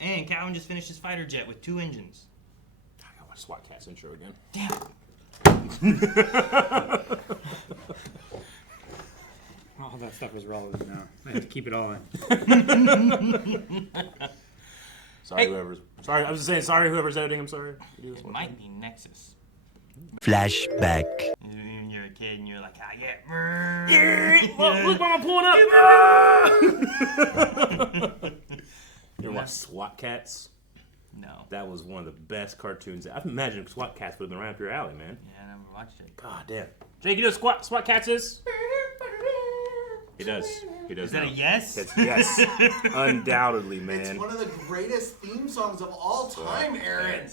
And Calvin just finished his fighter jet with 2 engines. I got my SWAT Cats intro again. Damn. All that stuff was relevant now. I had to keep it all in. Sorry, whoever's. Sorry, I was just saying. Sorry, whoever's editing. I'm sorry. It might be Nexus. Flashback. When you're a kid and you're like, ah, yeah. Look, Mama pulling up. You ever watch SWAT Cats? No. That was one of the best cartoons. I imagine SWAT Cats would have been right up your alley, man. Yeah, I never watched it. God damn. Jake, you know what SWAT Cats is? He does. He does. Is that a yes? Yes. Undoubtedly, man. It's one of the greatest theme songs of all time, Aaron.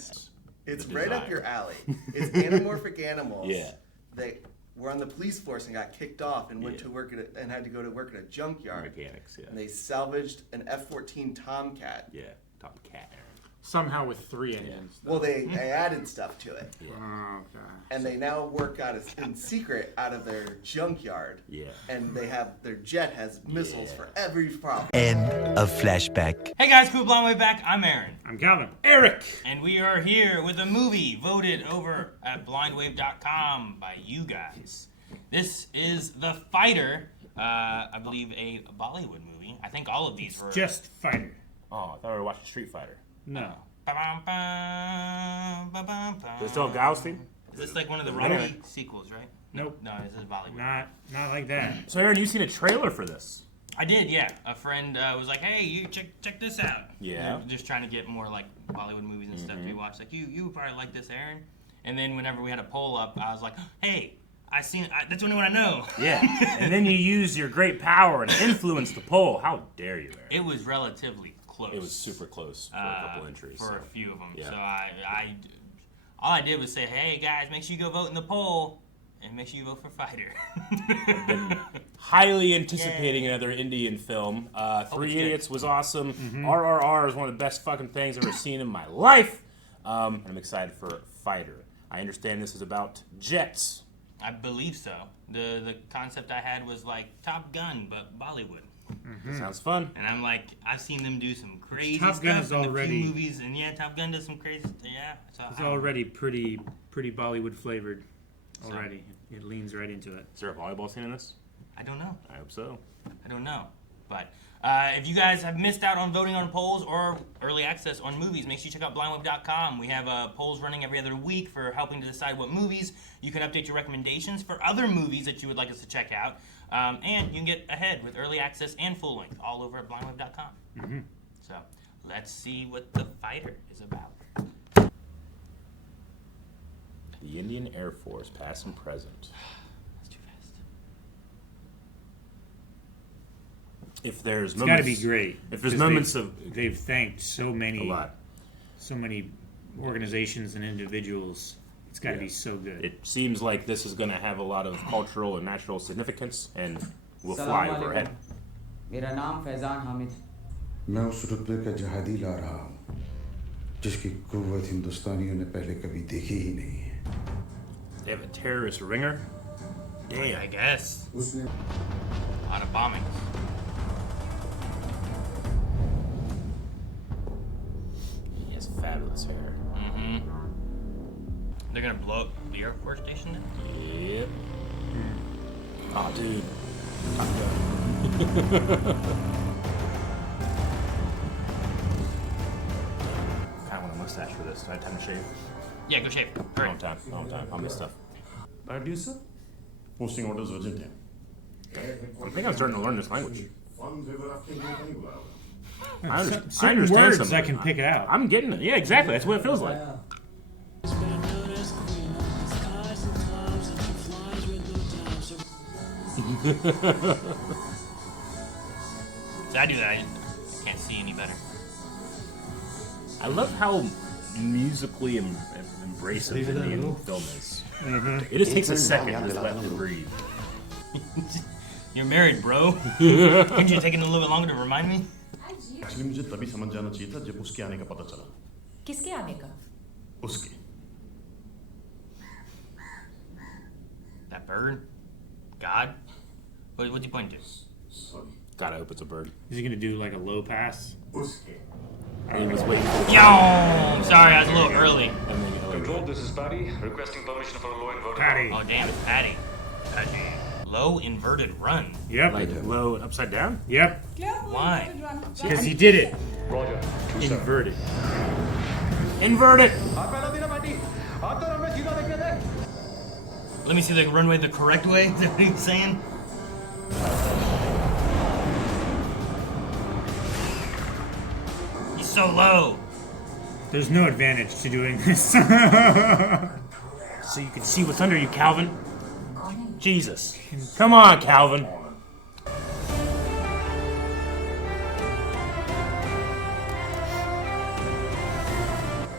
It's right up your alley. It's anamorphic animals. Yeah. They were on the police force and got kicked off and went to work and had to go to work at a junkyard. Mechanics, yeah. And they salvaged an F-14 Tomcat. Yeah, Tomcat. Somehow with 3 engines. Well, they added stuff to it. Yeah. Oh, okay. And they now work in secret out of their junkyard. Yeah. And their jet has missiles for every problem. End of flashback. Hey guys, cool Blind Way back. I'm Aaron. I'm Calvin. Eric! And we are here with a movie voted over at blindwave.com by you guys. This is The Fighter, I believe a Bollywood movie. I think all of these were... Just Fighter. Oh, I thought we were watching Street Fighter. No. Is it still a Gauss theme? Is this like one of the Rocky sequels, right? Nope. No, this is Bollywood. Not like that. So, Aaron, you've seen a trailer for this? I did, yeah. A friend was like, "Hey, you check this out." Yeah. Just trying to get more like Bollywood movies and stuff to be watched. Like, you would probably like this, Aaron. And then whenever we had a poll up, I was like, "Hey, that's the only one I know." Yeah. And then you use your great power and influence the poll. How dare you, Aaron? It was relatively close. It was super close for a couple entries. For a few of them. Yeah. So all I did was say, "Hey guys, make sure you go vote in the poll, and make sure you vote for Fighter." I've been highly anticipating another Indian film. Three Idiots was awesome. RRR is one of the best fucking things I've ever seen in my life. And I'm excited for Fighter. I understand this is about jets. I believe so. The concept I had was like Top Gun, but Bollywood. Sounds fun. And I'm like, I've seen them do some crazy Top Gun stuff is in the already- few movies, and yeah, Top Gun does some crazy. Yeah, It's already pretty Bollywood flavored already. It leans right into it. Is there a volleyball scene in this? I don't know. I hope so. I don't know. But if you guys have missed out on voting on polls or early access on movies, make sure you check out blindweb.com. We have polls running every other week for helping to decide what movies. You can update your recommendations for other movies that you would like us to check out. And you can get ahead with early access and full length all over at blindweb.com. So let's see what The Fighter is about. The Indian Air Force, past and present. That's too fast. If there's It's got to be great. If there's 'cause moments they've thanked so many organizations and individuals. It's got to be so good. It seems like this is going to have a lot of cultural and national significance, and will fly overhead. मेरा नाम फैजान हामिद। मैं उस रुतबे का जहादी ला रहा हूँ जिसकी कुव्वत हिंदुस्तानियों ने पहले कभी देखी ही नहीं है। They have a terrorist ringer? Damn. I guess. A lot of bombings. He has fabulous hair. They're gonna blow up the Air Force station then? Yep. Oh, dude. Top Gun. I want a mustache for this. Do I have time to shave? Yeah, go shave. Hurry. Long time. I'll miss stuff. Producer? Posting orders urgent हैं. I think I'm starting to learn this language. I Certain understand words some I of it. can pick it out. I'm getting it. Yeah, exactly. That's what it feels like. So I do that. I can't see any better. I love how musically embracive the Indian film is. It just takes a second to just let them breathe. You're married, bro. Couldn't you take it a little bit longer to remind me? Actually, मुझे तभी समझ जाना चाहिए था जब उसके आने का पता चला। किसके आने का? उसके। That bird? God? What's he pointing to? God, I hope it's a bird. Is he gonna do like a low pass? उसके। He was waiting for the Yo, sorry, I was a little early. Control, this is Patty. Requesting permission for a low inverted. Patty. Oh damn, it's Patty. Low inverted run. Yep. like low and upside down. Yep. Why? Because he did it. Roger. Inverted. Invert it. Let me see the runway the correct way. Is that what he's saying? He's so low. There's no advantage to doing this. So you can see what's under you, Calvin. Jesus. Come on, Calvin. I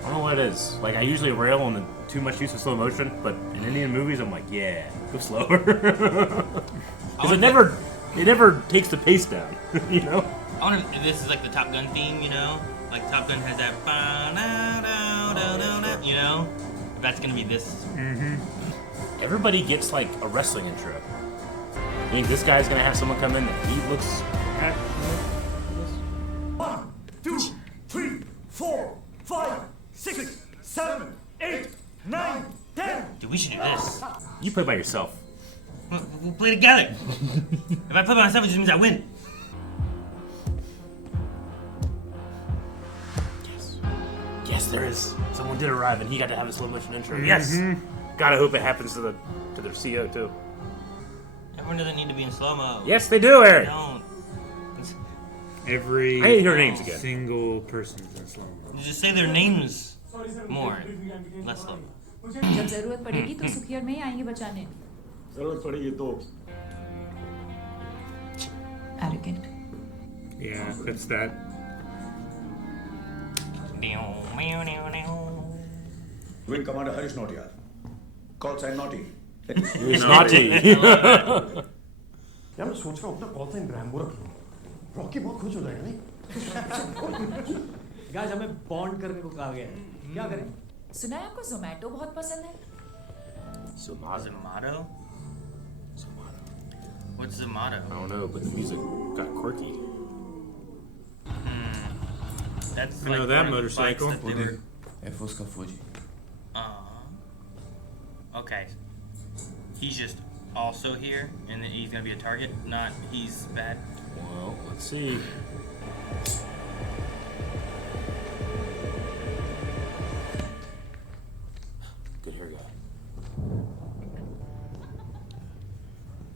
don't know what it is. Like, I usually rail on the too much use of slow motion, but in Indian movies, I'm like, yeah, go slower. Because it never takes the pace down, you know? I wonder if this is like the Top Gun theme, you know? Like Top Gun has that, you know? If that's gonna be this. Everybody gets like a wrestling intro. I mean, this guy's gonna have someone come in that he looks at. 1, 2, 3, 4, 5, 6, 7, 8, 9, 10. Dude, we should do this. You play by yourself. We'll play together. If I play by myself, it just means I win. Yes, there is. Someone did arrive, and he got to have a slow motion intro. Yes. Gotta hope it happens to their CO too. Everyone doesn't need to be in slow mo. Yes, they do, Eric. Don't. Every I need your names again. single person's in slow mo. Just say their names more, less slow. जब जरूरत पड़ेगी तो सुखियर में ही आएंगे बचाने. जरूरत पड़ेगी तो. Arrogant. Yeah, that's that. Wing Commander Harish not here. Call sign naughty. He's naughty. यार मैं सोच रहा हूँ अपना कॉल साइन रैम्बो रख लूँ. रॉकी बहुत खुश हो जाएगा नहीं? गाइस हमें बॉन्ड करने को कहा गया है. क्या करें? सुना है आपको Zomato बहुत पसंद है? Zomato? What's Zomato? I don't know, but the music got quirky. That's I like know that one of the motorcycle. bikes that they were- Air Force का फौजी. Okay. He's just also here, and then he's gonna be a target. Not he's bad. Well, let's see. Good hair guy.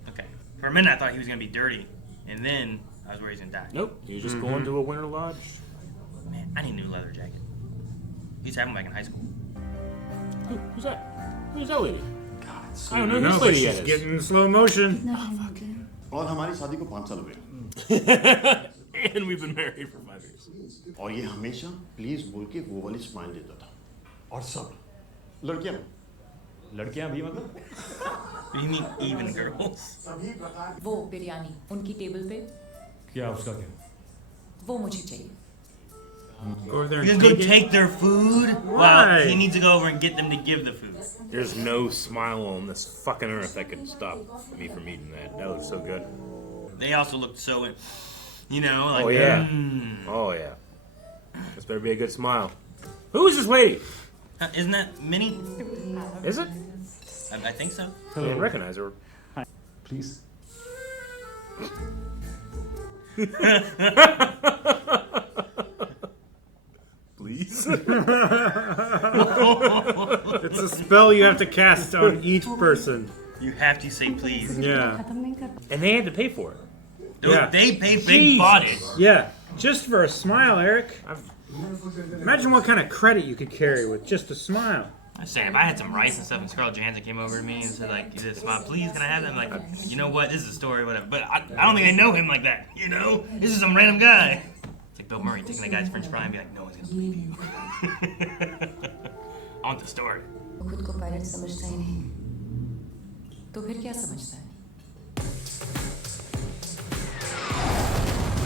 Okay. For a minute, I thought he was gonna be dirty, and then I was worried he's gonna die. Nope, he was just going to a winter lodge. Man, I need a new leather jacket. He used to have them back in high school. Who's that? Who's that lady? God, I don't know who No, this but lady she's is. getting in slow motion. और हमारी शादी को 5 साल हो गए. And we've been married for 5 years. और ये हमेशा प्लीज बोल के वो वाली स्माइल देता था. और सब लड़कियां भी मतलब. What do you mean, even girls? वो बिरयानी उनकी टेबल पे. क्या उसका क्या? वो मुझे चाहिए. Go over there You're and gonna go take it. take their food? Why? Well, he needs to go over and get them to give the food. There's no smile on this fucking earth that could stop me from eating that. That looks so good. They also looked so, you know, like. Oh yeah. Oh yeah. This better be a good smile. Who is this lady? Isn't that Minnie? Is it? I think so. I don't recognize her. Please. Please. It's a spell you have to cast on each person. You have to say please. Yeah. And they had to pay for it. Dude, Yeah. they Jesus. bought it. Yeah. Just for a smile, Eric. Imagine what kind of credit you could carry with just a smile. I'm saying, if I had some rice and stuff and Scarlett Johansson came over to me and said, like, you just smile, please, can I have that? I'm like, you know what? This is a story, whatever. But I don't think I know him like that, you know? This is some random guy. It's like Bill Murray taking that guy's French fry and be like, no one's gonna believe you. I want the story. खुद को pilot समझता ही नहीं. तो फिर क्या समझता है?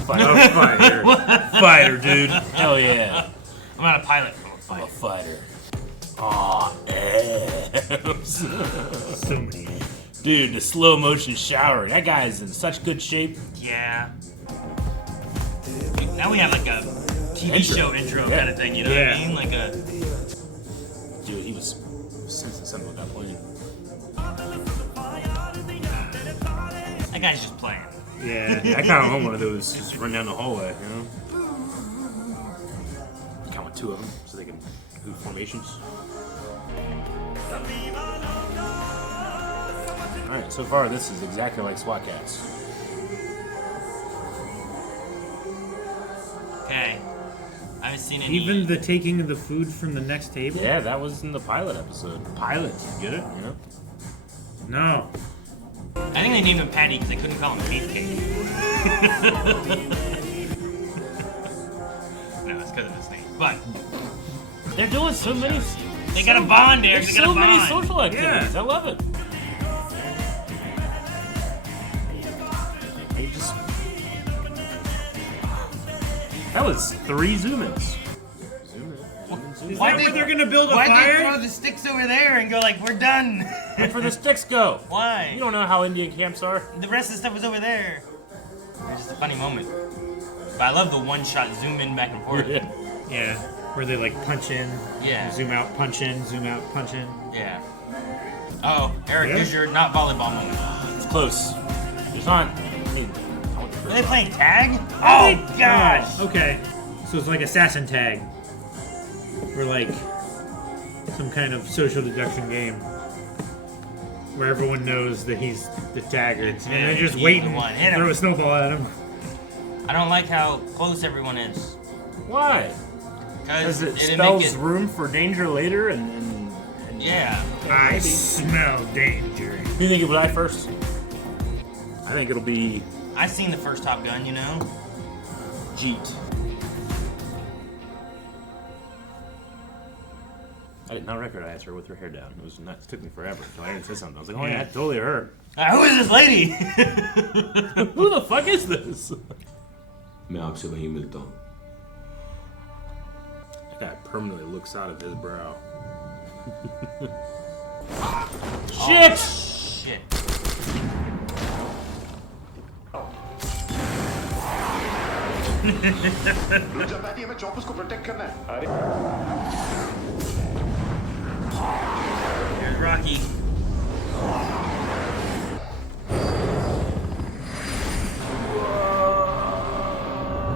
Fighter. Fighter, dude. Hell yeah. I'm not a pilot. I'm a fighter. Aw, abs. So many. Dude, the slow motion shower. That guy is in such good shape. Yeah. Now we have like a TV show intro kind of thing, you know what I mean? Like a... Dude, he was sensing something with that plane. That guy's just playing. Yeah, I kind of want one of those. Just run down the hallway, you know? Count with two of them so they can move formations. Alright, so far this is exactly like SWAT Cats. Okay. I haven't seen any... Even the taking of the food from the next table? Yeah, that was in the pilot episode. Pilot, Get it? Yeah. No. I think they named him Patty because they couldn't call him Beefcake. No, it's because of his name. But they're doing so many... They got a bond, Eric. They got a bond. So many social activities. Yeah. I love it. That was 3 zoom-ins. Why'd they're gonna build a Why'd fire? they throw the sticks over there and go like, we're done? Where for the sticks go? Why? You don't know how Indian camps are. The rest of the stuff was over there. It's just a funny moment. But I love the one-shot zoom in back and forth. Yeah, where they like punch in, zoom out, punch in, zoom out, punch in. Yeah. Oh, Eric, here's your not volleyball moment. It's close. It's not. Are they playing tag? Oh, gosh! Okay, so it's like assassin tag. Or like some kind of social deduction game. Where everyone knows that he's the tagger. And they're just waiting to throw a snowball at him. I don't like how close everyone is. Why? Because it spells room for danger later and yeah. I smell danger. Who do you think it will die first? I think it'll be... I've seen the first Top Gun, you know? Jeet. I did not recognize her with her hair down. It was not. It took me forever until Aaron said something. I was like, oh yeah, totally her. Who is this lady? Who the fuck is this? मैं आपसे वहीं मिलता हूँ. That guy permanently looks out of his brow. Shit! Oh, shit. हमें चौपस को protect करना है. Here's Rocky.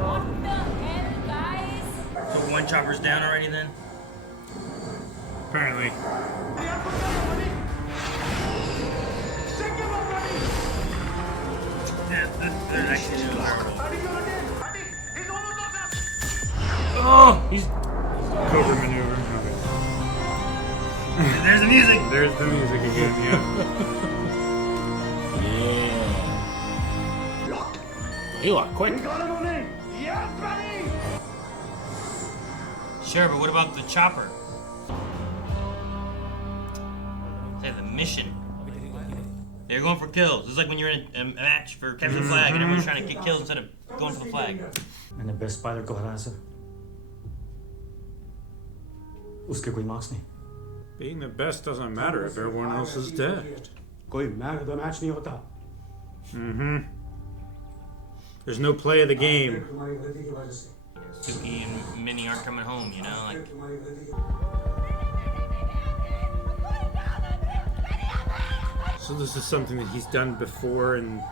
What the hell, guys? So one chopper's down already then? Apparently. They're actually doing terrible. Oh! He's... Cobra maneuver. Okay. There's the music. There's the music again, yeah. Yeah. He locked quick. Sure, but what about the chopper? Say the mission. They're going for kills. It's like when you're in a match for capture the flag and everyone's trying to get kills instead of going for the flag. मैंने best pilot को हराया sir. उसके कोई marks नहीं. Being the best doesn't matter if everyone else is dead. कोई man of the match नहीं होता. Mm-hmm. There's no play of the game. Suki and Minnie aren't coming home, you know? Like, so this is something that he's done before, and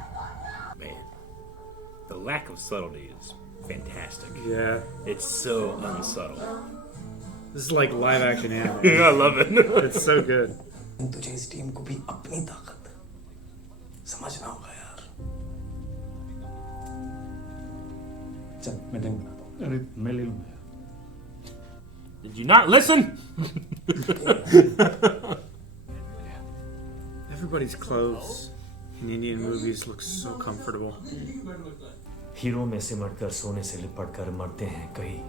man, the lack of subtlety is fantastic. Yeah, it's so unsubtle. This is like live action anime. I love it. It's so good. तुझे इस team को भी अपनी ताकत समझना होगा यार. चल मैं टाइम बनाता हूँ. अरे मैं ले लूँगा. Did you not listen? Everybody's clothes in Indian movies look so comfortable. Hero में सिमटकर सोने से लिपटकर मरते हैं कहीं,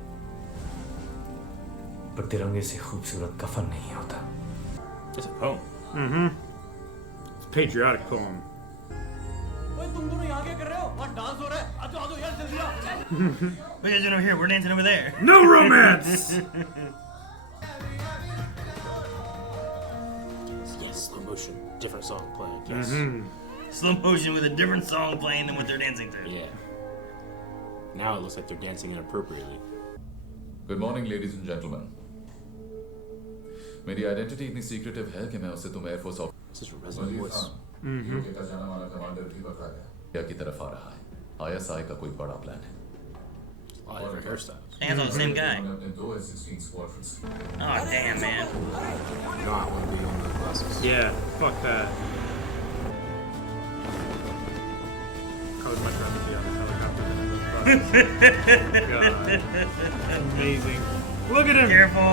पर तिरंगे से खूबसूरत कफन नहीं होता. It's a poem. Mm-hmm. It's a patriotic poem. तुम दोनों यहाँ क्या कर रहे हो? वहाँ डांस हो रहा है. आ जाओ यार जल्दी आओ. what are you guys doing over here? We're dancing over there. No romance! Yes, slow motion. Different song playing. Yes. Mm-hmm. Slow motion with a different song playing than what they're dancing to. Yeah. Now it looks like they're dancing inappropriately. Good morning, ladies and gentlemen. मेरी identity इतनी secretive है कि मैं उससे तुम air force officer UK का जाना माना कमांडर ह्रिथिक या की तरफ आ रहा है। ISI का कोई बड़ा प्लान है। Hands on the same guy. अपने 2 F-16 squadrons। Oh damn, man. Not want to be on those buses. Yeah, fuck that. I would much rather be on a helicopter than on those buses. God. Amazing. Look at him! Careful.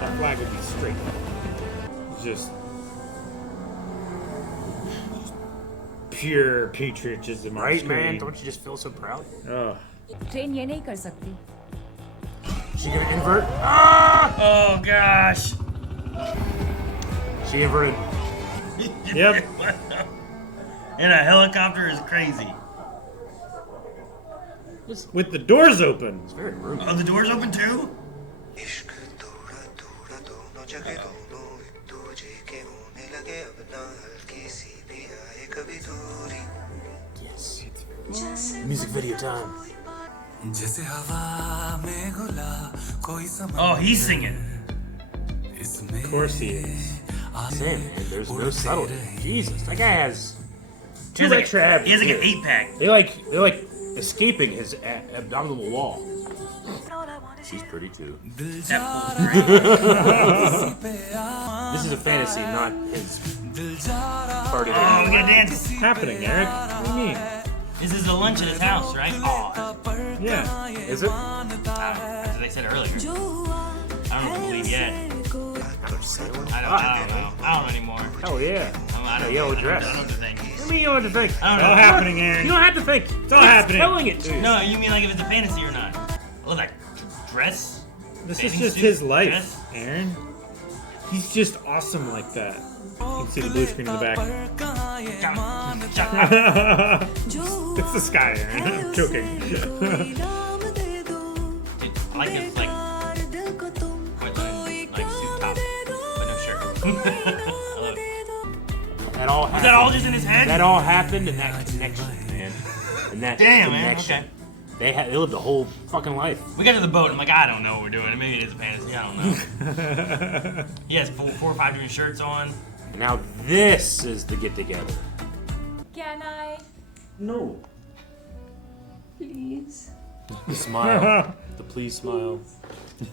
That flag would be straight. Just pure patriotism. on Right, screen. man? Don't you just feel so proud? Ugh. Train ये नहीं कर सकती. She gonna invert? Ah! Oh gosh. She inverted. Yep. And a helicopter is crazy. With the doors open. It's very rude. Oh, the door's open too? Yes. Music video time. Oh, he's singing. Of course he is. Same, man. There's no subtlety. Jesus, that guy has He has like, extra abs. he has like an here. 8-pack. They're like escaping his abdominal wall. She's pretty too. This is a fantasy, not his party. Oh, we gotta dance. What's happening, Eric? What do you mean? This is the lunch at his house, right? Oh, Yeah. Is it? that's what they said earlier. I don't believe yet. I don't know anymore. Hell yeah. I don't yellow know. dress. I don't know what to think. What do you mean you know what to think? I don't It's know. all happening, Aaron. You don't have to think. It's all happening. Telling it to you. No, you mean like if it's a fantasy or not? Oh, that dress? This is Bathing just suit? his life, Dress? Aaron. He's just awesome like that. You can see the blue screen in the back. It's the sky, Aaron. I'm joking. Dude, I like his like suit top, but no shirt. I love it. That all happened. Is that all just in his head? That all happened in that connection, man. In that Damn, man, connection. okay. They lived a whole fucking life. We got to the boat. I'm like, I don't know what we're doing. Maybe it is a fantasy. I don't know. He has 4 or 5 different shirts on. And now this is the get together. Can I? No. Please. The smile. The please smile.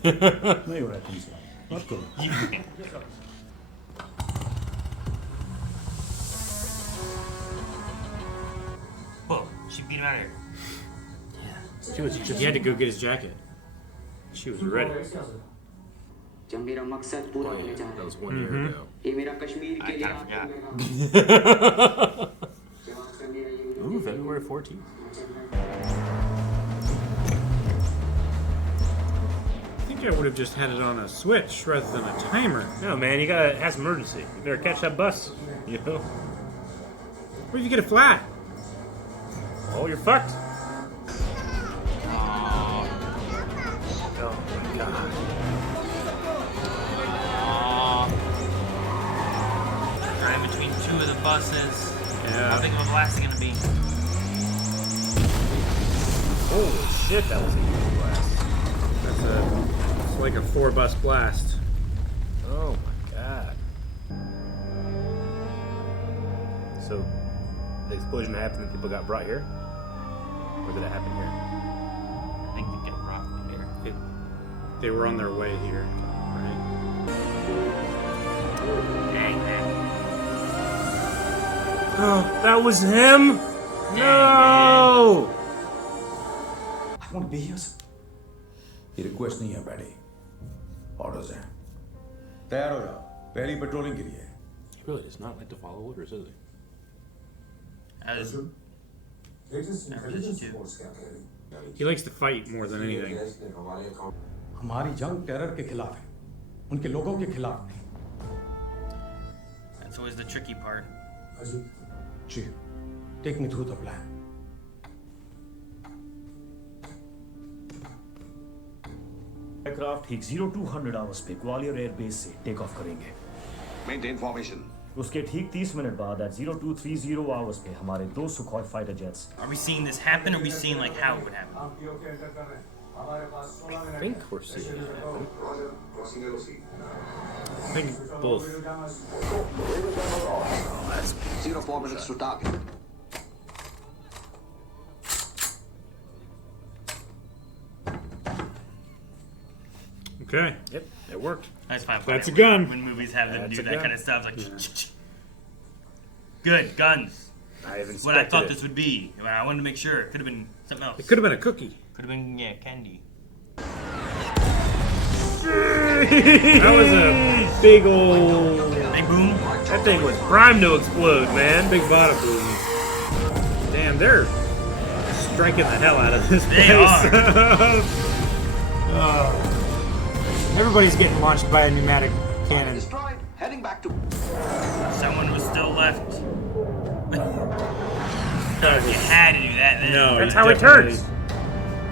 नहीं हो रहा है तुमसे. मत करो. Whoa, she beat him out of here. She was just. He had to go get his jacket. She was ready. Oh, yeah, that was 1 year ago. I kind of forgot. Ooh, February 14th. I think I would have just had it on a switch rather than a timer. No, man, you gotta have some emergency. You better catch that bus. You know? What if you get a flat? Oh, you're fucked. Oh, Oh my god. driving between 2 of the buses. How Yeah. big of a blast is it gonna be? Holy shit, that was a huge blast. It's like a 4-bus blast. Oh my god. So, the explosion happened and people got brought here? Or did it happen here? I think they get rocked here. They were on their way here, right? Dang, man. Oh, that was him? No! I want to be here, sir. ये request नहीं है baddie, orders हैं. तैयार हो जाओ, पहली patrolling के लिए. He really does not like to follow orders, does he? He likes to fight more than anything. हमारी जंग टेरर के खिलाफ है, उनके लोगों के खिलाफ नहीं. That's always the tricky part. Chief, take me through the plan. Aircraft ठीक 0200 आवर्स पे ग्वालियर एयरबेस से टेक ऑफ करेंगे. Maintain formation. उसके ठीक 30 मिनट बाद at 0230 hours पे हमारे 2 Sukhoi fighter jets. Are we seeing this happen, or are we seeing like how it would happen? I think we're seeing it happen. I think both. 04 minutes to target. Okay. Yep, it worked. That's fine. That's a gun. When movies have them That's do a that gun. kind of stuff, like good guns. I have What I inspected thought it. this would be. I wanted to make sure. It could have been something else. It could have been a cookie. Could have been candy. That was a big old. Big boom. That thing was primed to explode, man. Big bada boom. Damn, they're striking the hell out of this place. They are. Everybody's getting launched by a pneumatic cannon. Destroyed. Heading back to. Someone was still left. You had to do that then. No, That's you how it definitely- turns.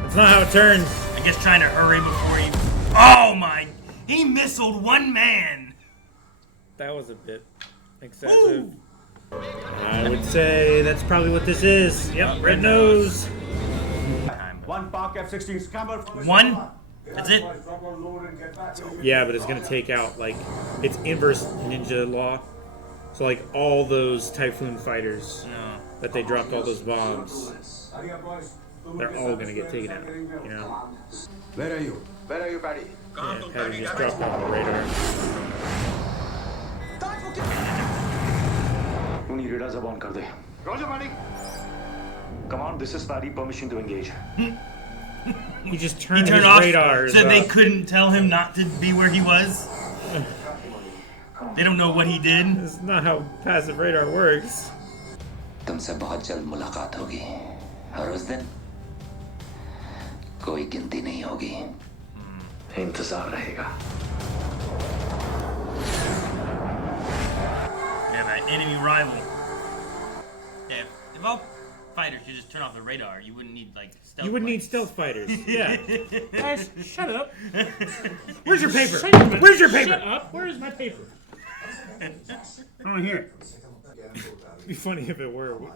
That's not how it turns. I guess trying to hurry before he. Oh my! He missiled one man. That was a bit excessive. I would say that's probably what this is. Yep, red nose. One Park F-16 scammer. One. That's it. Yeah, but it's gonna take out like it's inverse ninja law. So like all those Typhoon fighters that they dropped all those bombs, they're all gonna get taken out. You know. Where are you? Where are you, Patty? Yeah, Patty just dropped off the radar. उन्हीं radar जब on कर दे. Roger, Patty. Command, this is Patty. Permission to engage. He just He turned his turned off radars so they off. couldn't tell him not to be where he was. They don't know what he did. This is not how passive radar works. तुमसे बहुत जल्द मुलाकात होगी और उस दिन कोई गिनती नहीं होगी इंतजार रहेगा We have an enemy rival. Yeah, if all fighters could just turn off the radar, you wouldn't need like stealth. You would need planes. stealth fighters. Yeah. Guys, shut up. Where's your paper? Shut up. Where's your paper? Shut up. Where is my paper? I don't hear it. It'd be funny if it were. Oh,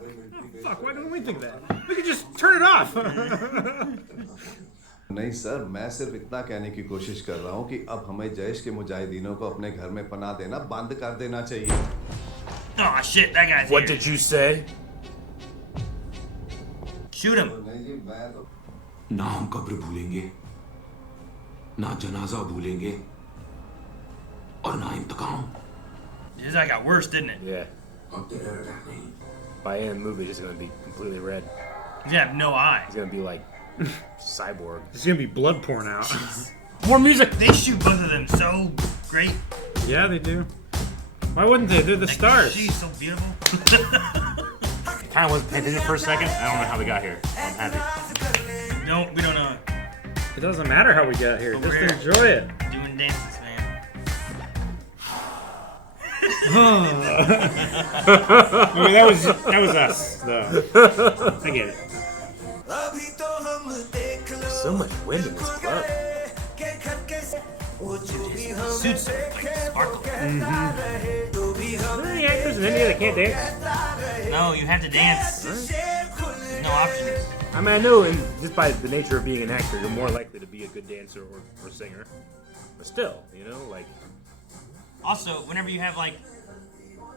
fuck, why don't we think of that? We could just turn it off. नहीं sir, मैं सिर्फ इतना कहने की कोशिश कर रहा हूँ कि अब हमें जैश के मुजाहिदीनों को अपने घर में पनाह देना बंद कर देना चाहिए। Oh shit, that guy's What here. did you say? Shoot him. ना हम कब्र भूलेंगे, ना जनाजा भूलेंगे, और ना इंतकाम। This guy got worse, didn't it? Yeah. By the end of the movie, it's gonna be completely red. He's gonna have no eye. He's gonna be like cyborg. There's gonna be blood pouring out. More music. They shoot both of them so great. Yeah, they do. Why wouldn't they? They're the stars. She's so beautiful. Kind of wasn't paying attention for a second. I don't know how we got here. I'm happy. No, we don't know. It doesn't matter how we got here. But Just we're enjoy it. Doing dances, man. I mean, that was us, though. I get it. There's so much wind in this club. Suits like sparkle. Are there any actors in India that can't dance? No, you have to dance. No options. I mean, I know, and just by the nature of being an actor, you're more likely to be a good dancer or singer. But still, you know, like. Also, whenever you have like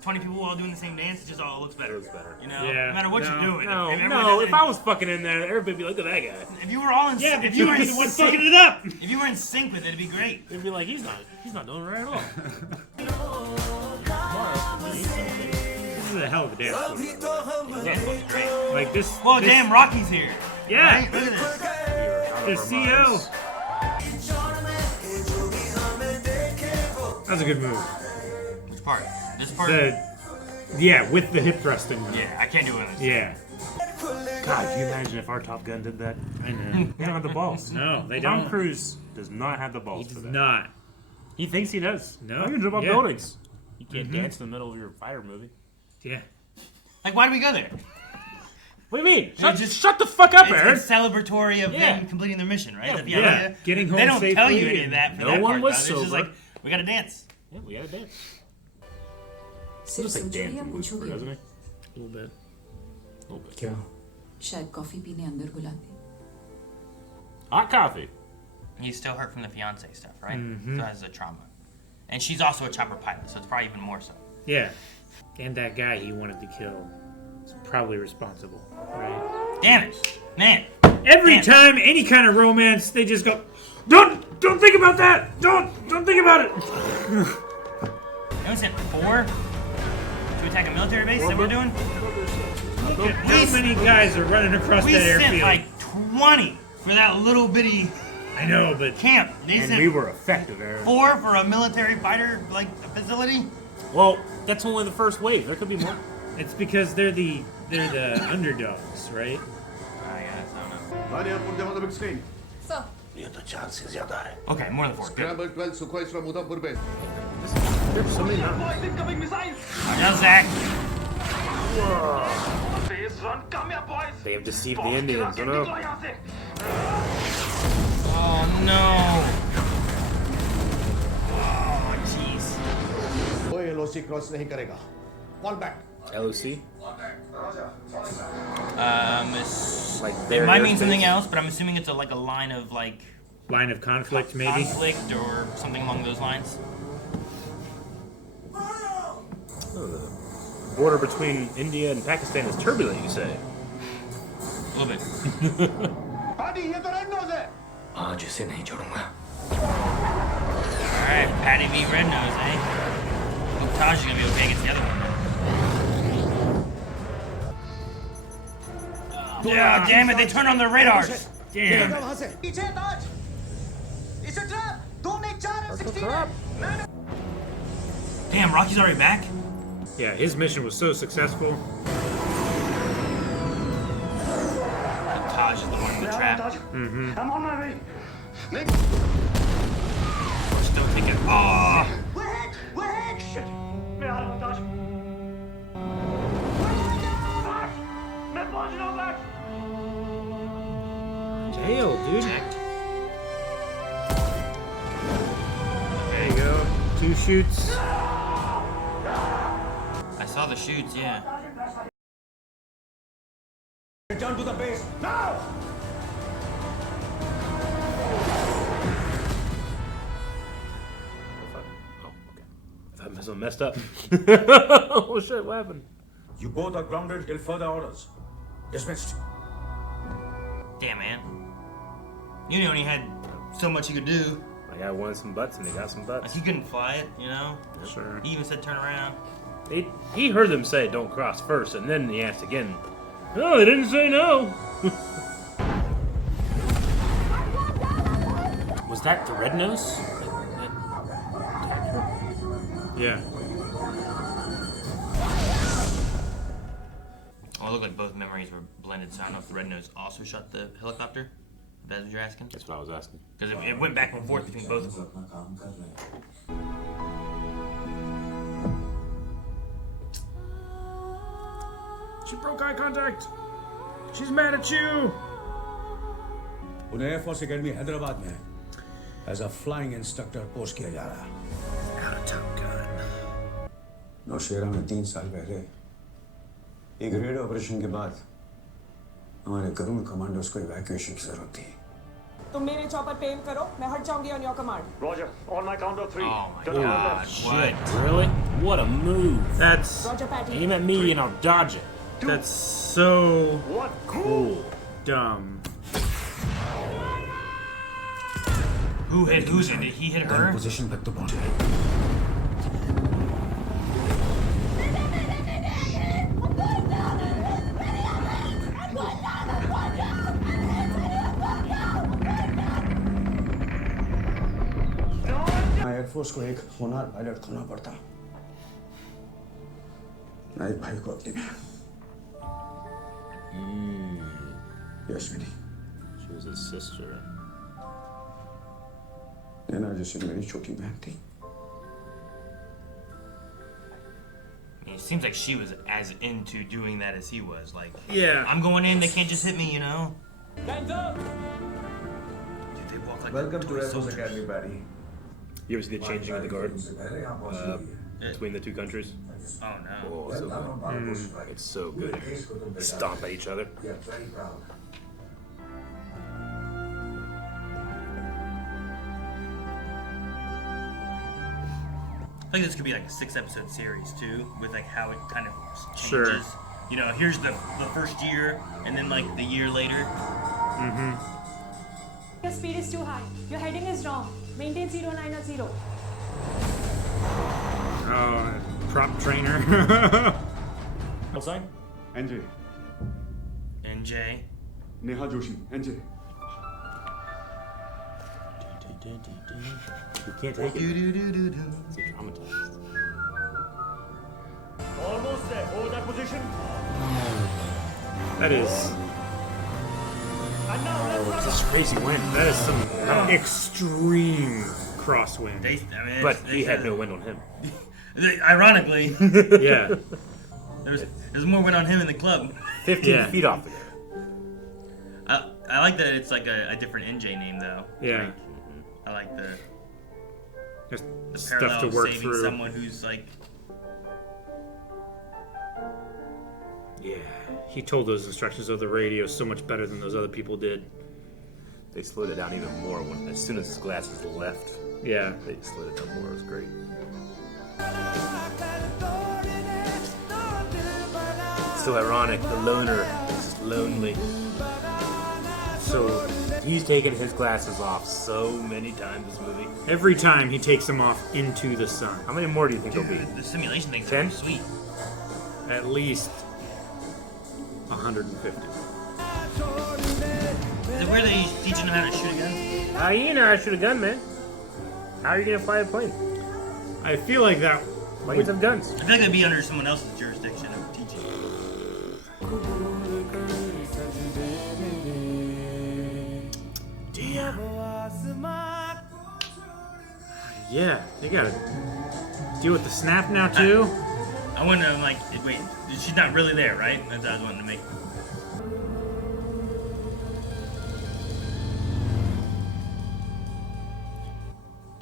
20 people all doing the same dance, it just all looks better. It looks better. You know, Yeah. no matter what you're doing. No, if everyone no. does If I was fucking in there, everybody'd be like, look at that guy. If you were all in, Yeah, but if you were in the one sync, fucking it up. if you were in sync with it, it'd be great. They'd be like, he's not doing it right at all. This is a hell of a dance. Dance was great. Like this. Well, this, damn, Rocky's here. Yeah. Right? Look at this. The CEO. That was a good move. This part. This part. Yeah, with the hip thrusting. Yeah, I can't do it. Yeah. God, can you imagine if our Top Gun did that? I know. They don't have the balls. No, they Tom don't. Cruise does not have the balls He for does that. not. He thinks he does. No. You can jump off Yeah. buildings. You can't dance in the middle of your fighter movie. Yeah. Like, why do we go there? What do you mean? Just- Shut the fuck up, Aaron. It's celebratory of Yeah. them completing their mission, right? Yeah, Is that the yeah. idea? Getting home They don't tell you safely any of that. For no that one part, was though. It's just sober. like, we gotta dance. Yeah, we gotta dance. सिर्फ सोचो या पूछोगे? A little bit. A little bit. क्या? शायद coffee पीने अंदर बुलाते. Hot coffee. He's still hurt from the fiance stuff, right? Mhm. So has a trauma. And she's also a chopper pilot, so it's probably even more so. Yeah. And that guy he wanted to kill is probably responsible, right? Damn it! Man! Every time any kind of romance, they just go, Don't think about that! Don't think about it! You sent 4 to attack a military base? Is that what we're doing? Look at how many guys are running across that airfield. We sent like 20 for that little bitty I know, but camp. They and sent we were effective, Aaron. 4 for a military fighter like facility. Well, that's only the first wave. There could be more. It's because they're the underdogs, right? I guess I don't know. Marietta, put them on the big screen. Sir. ये तो 4 से ज्यादा है. Okay, more than 4. Scramble 12 Sukhoi from Udhampur base. There's so many. Boys, incoming missiles. Now, Zach. Base run, come here, boys. They have deceived the Indians. Oh no. Oh no. Oh jeez. कोई LOC cross नहीं करेगा. Fall back. LOC? Like it might mean something else, but I'm assuming it's like a line of like line of conflict, maybe conflict or something along those lines. Oh, the border between India and Pakistan is turbulent, you say? A little bit. Patty, ये तो red nose है. आज इसे नहीं छोड़ूंगा. All right, Patty v. Red Nose, eh? Hope Taj is gonna be okay against the other one. Yeah, damn it! They turned on their radars. Damn. पीछे ताज. It's a trap. 2 में 4 F-16. Damn, Rocky's already back. Yeah, his mission was so successful. Taj is the one in the trap. Mm-hmm. I'm on my way. Still thinking. Oh. We're hit. We're hit. Shit. मैं आ रहा हूँ ताज. ताज, मैं पहुँच रहा हूँ ताज. Jail, dude. There you go. 2 shoots. I saw the shoots, yeah. Return to the base now. That missile messed up. Oh shit, what happened? You both are grounded till further orders. Dismissed. Damn, man. You only had so much you could do. I got one some butts and they got some butts. Like he couldn't fly it, you know? Sure. He even said turn around. He heard them say don't cross first, and then he asked again. No, they didn't say no. Was that the red nose? Yeah. Oh, it looked like both memories were blended, so I don't know if the Red Nose also shot the helicopter. If that's what you're asking? That's what I was asking. Because it went back and forth between both of them. She broke eye contact. She's mad at you. उन्हें air force academy Hyderabad में as a flying instructor post किया जा रहा है. नौशेरा में 3 साल पहले एक रेड ऑपरेशन के बाद हमारे गरुड़ कमांडोज को इवैक्यूएशन की जरूरत थी. तुम मेरे चॉपर पे एम करो, मैं हट जाऊंगी on your command. Roger, on my count of 3. Oh my god, what? Really? What a move. That's Roger, Patty. Aim at me and I'll dodge it. That's so cool. Dumb. Who hit who? Did he hit her? Position तक तो पहुंचे. Air force को एक होनहार pilot खोना पड़ता. नाइक भाई को अपनी बहन. Yes mini. She was his sister. नैना जैसे मेरी छोटी बहन थी. It seems like she was as into doing that as he was. Like, yeah, I'm going in. They can't just hit me, you know. Time's up. Dude, they walk like Welcome to Air Force Academy, Patty. You ever see the changing of the guard? between the two countries. Oh no. Oh, so good. It's so good. Stomp at each other. I think this could be like a 6-episode series too, with like how it kind of changes. Sure. You know, here's the first year, and then like the year later. Mm-hmm. Your speed is too high. Your heading is wrong. Maintain 090. Oh, prop trainer. Outside? NJ. NJ. Neha Joshi. NJ. You can't take it. It's traumatized. Almost there. Over that position. That is. It's this crazy wind. That is some extreme crosswind. But he had no wind on him. Ironically. Yeah. There's more wind on him in the club. 15 feet off the I like that it's like a different NJ name though. Yeah. Like, I like the stuff parallel to of work saving through. someone who's like. Yeah, he told those instructions over the radio so much better than those other people did. They slowed it down even more as soon as his glasses left. Yeah. They slowed it down more. It was great. It's so ironic. The loner is just lonely. So he's taken his glasses off so many times this movie. Every time he takes them off into the sun. How many more do you think there'll be? The simulation thing's 10? sweet. At least 150. Is it where they teaching him how to shoot a gun? You know how to shoot a gun, man. How are you gonna fly a plane? I feel like that. Planes have guns. I feel like that'd be under someone else's jurisdiction of teaching. Damn. Yeah, they gotta deal with the snap now too. I wonder, I'm like, wait, she's not really there, right? That's what I was wanting to make.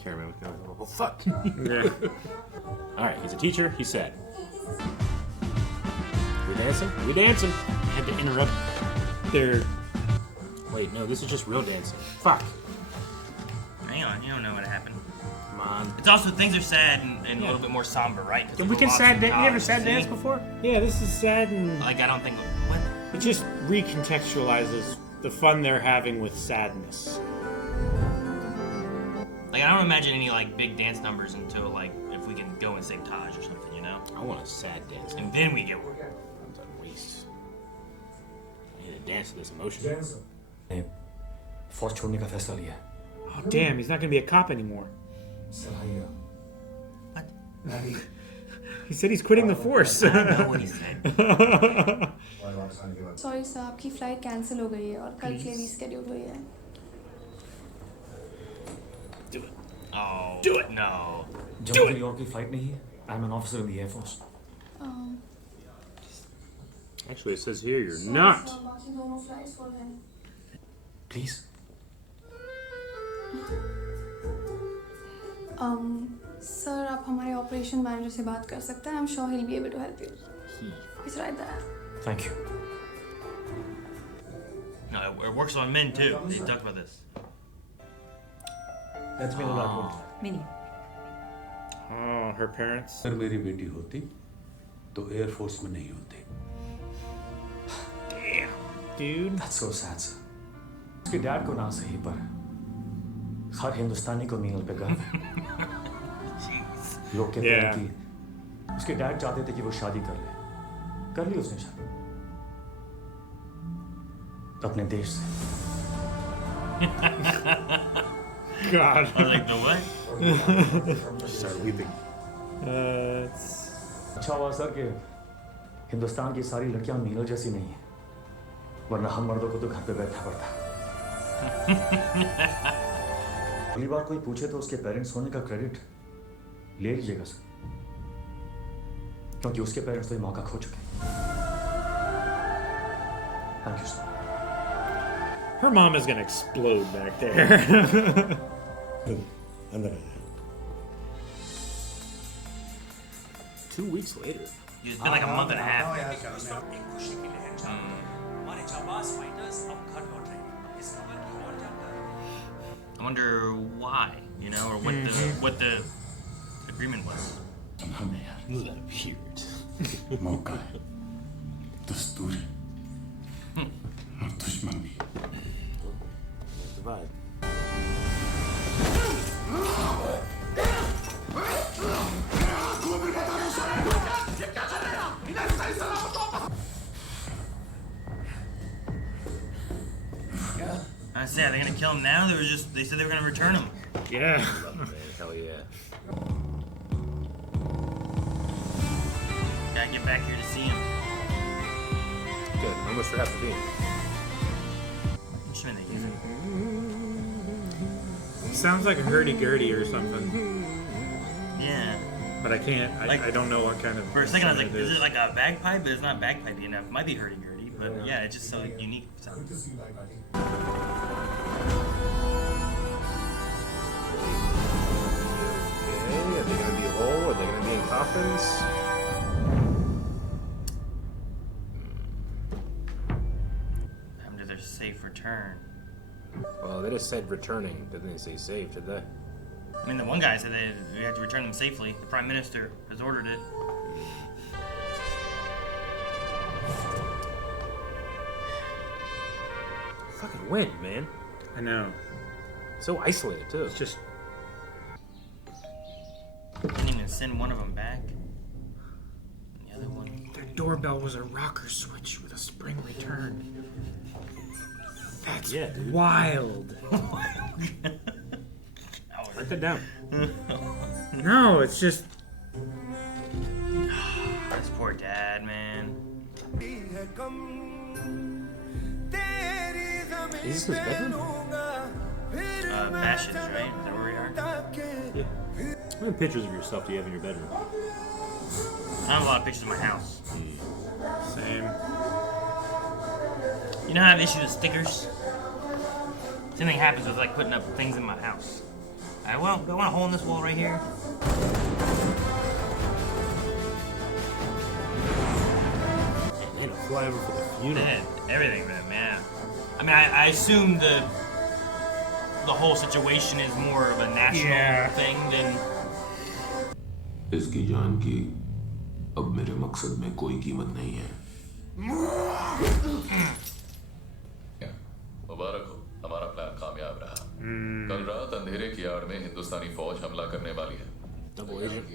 Cameraman was going, oh fuck. Yeah. Alright, he's a teacher, he's sad. We dancing? We dancing. I had to interrupt. They're. Wait, no, this is just real dancing. Fuck. Hang on, you don't know what happened. Come on. It's also, things are sad and a little bit more somber, right? We can sad dance. You ever sad dance dance before? Yeah, this is sad and. Like, I don't think. What? It just recontextualizes the fun they're having with sadness. Like, I don't imagine any, like, big dance numbers until, like, if we can go and save Taj or something, you know? I want a sad dance. And then we get one. That's a waste. I need to dance to this emotion. फौज छोड़ने का फैसला लिया. Oh damn, he's not gonna be a cop anymore. What? He said he's quitting the force. I don't know what he said. Sorry sir, आपकी flight cancel हो गई है और कल के लिए रीस्केड्यूल हुई है. Do it. Oh. Do it. No. Do it. की फ्लाइट नहीं है. I'm an officer in the Air Force. Actually, it says here you're not. बाकी दोनों फ्लाइट्स फुल हैं. Please. सर, आप हमारे ऑपरेशन मैनेजर से बात कर सकते हैं. I'm sure he'll be able to help you. He's right there. Thank you. No, it works on men too. They talked about this. That's been a lot. Minni. Oh, her parents. अगर मेरी बेटी होती तो air force में नहीं होती. Damn, dude. That's so sad, sir. उसके dad को ना सही पर हर हिंदुस्तानी को मीनल पे गर्व है. लोग कहते हैं कि उसके डैड चाहते थे कि वो शादी कर ली उसने शादी अपने देश से. God. I was like, the what? Started weeping. अच्छा हुआ सर कि हिंदुस्तान की सारी लड़कियां मीनल जैसी नहीं है, वरना हम मर्दों को तो घर पे बैठना पड़ता. अगली बार कोई पूछे तो उसके पेरेंट्स होने का क्रेडिट ले लीजिएगा सर, क्योंकि उसके पेरेंट्स तो ये मौका खो चुके. Thank you sir. Her mom is gonna explode back there. अंदर आ जाओ. 2 weeks later. It's been like a month and a half. I wonder why, you know, or what the agreement was. मौका है, दस्तूर है, और दुश्मन भी. Divide. I say, are they gonna kill him now? They said they were gonna return him. Yeah. Love it, man. Hell yeah. Gotta get back here to see him. Good. Almost forgot the theme. I'm sure they use it. Sounds like a hurdy-gurdy or something. Yeah. But I can't. I don't know what kind of. For a second, I was like, is it like a bagpipe? But it's not bagpipey enough. It might be hurdy-gurdy, but yeah, it's just so unique. Sound. Okay, are they gonna be whole? Are they gonna be in coffins? After their safe return. Well, they just said returning. Didn't they say safe, did they? I mean, the one guy said they had to return them safely. The Prime Minister has ordered it. Fucking wind, man. I know. So isolated, too. It's just... Didn't even send one of them back. The other one. Their doorbell was a rocker switch with a spring return. That's wild. Write that down. No, it's just... This poor dad, man. Is this his bedroom? Bashes, right? Is that where we are? Yeah. How many pictures of yourself do you have in your bedroom? I have a lot of pictures of my house. Same. You know how I have issues with stickers? Same thing happens with like putting up things in my house. I want a hole in this wall right here. Man, a flyover for the funeral. Yeah, everything for them, yeah. I mean, I assume the whole situation is more of a national thing than. इसकी जान की अब मेरे मकसद में कोई कीमत नहीं है. मुबारक हो, हमारा प्लान कामयाब रहा. कल रात अंधेरे की आड़ में हिंदुस्तानी फौज हमला करने वाली है. Double agent.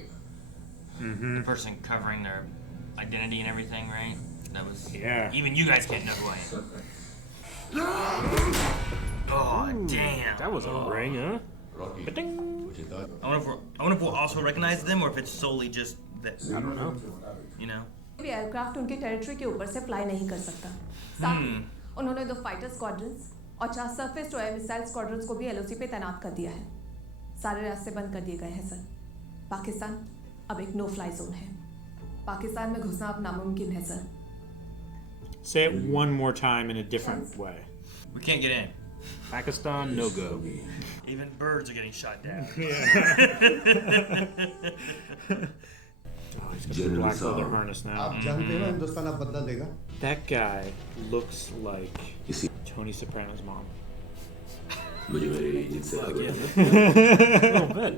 The person covering their identity and everything, right? That was. Yeah. Even you guys can't know who I am. Oh damn! That was a ring, huh? Ba-ding. I wonder if we'll also recognize them, or if it's solely just that. I don't know. You know. भी aircraft उनके territory के ऊपर से fly नहीं कर सकता. साथ ही उन्होंने 2 फाइटर स्क्वाड्रंस और 4 surface to air missile squadrons को भी एलओसी पे तैनात कर दिया है. सारे रास्ते बंद कर दिए गए हैं सर. पाकिस्तान अब एक नो फ्लाई जोन है. पाकिस्तान में घुसना अब नामुमकिन है sir. Say it one more time in a different way. We can't get in. Pakistan, no go. Even birds are getting shot down. Oh, he's got the black leather harness now. आप जानते हैं ना हिंदुस्तान अब बदला लेगा. That guy looks like Tony Soprano's mom. मुझे मेरी इज्जत से आगे A little bit.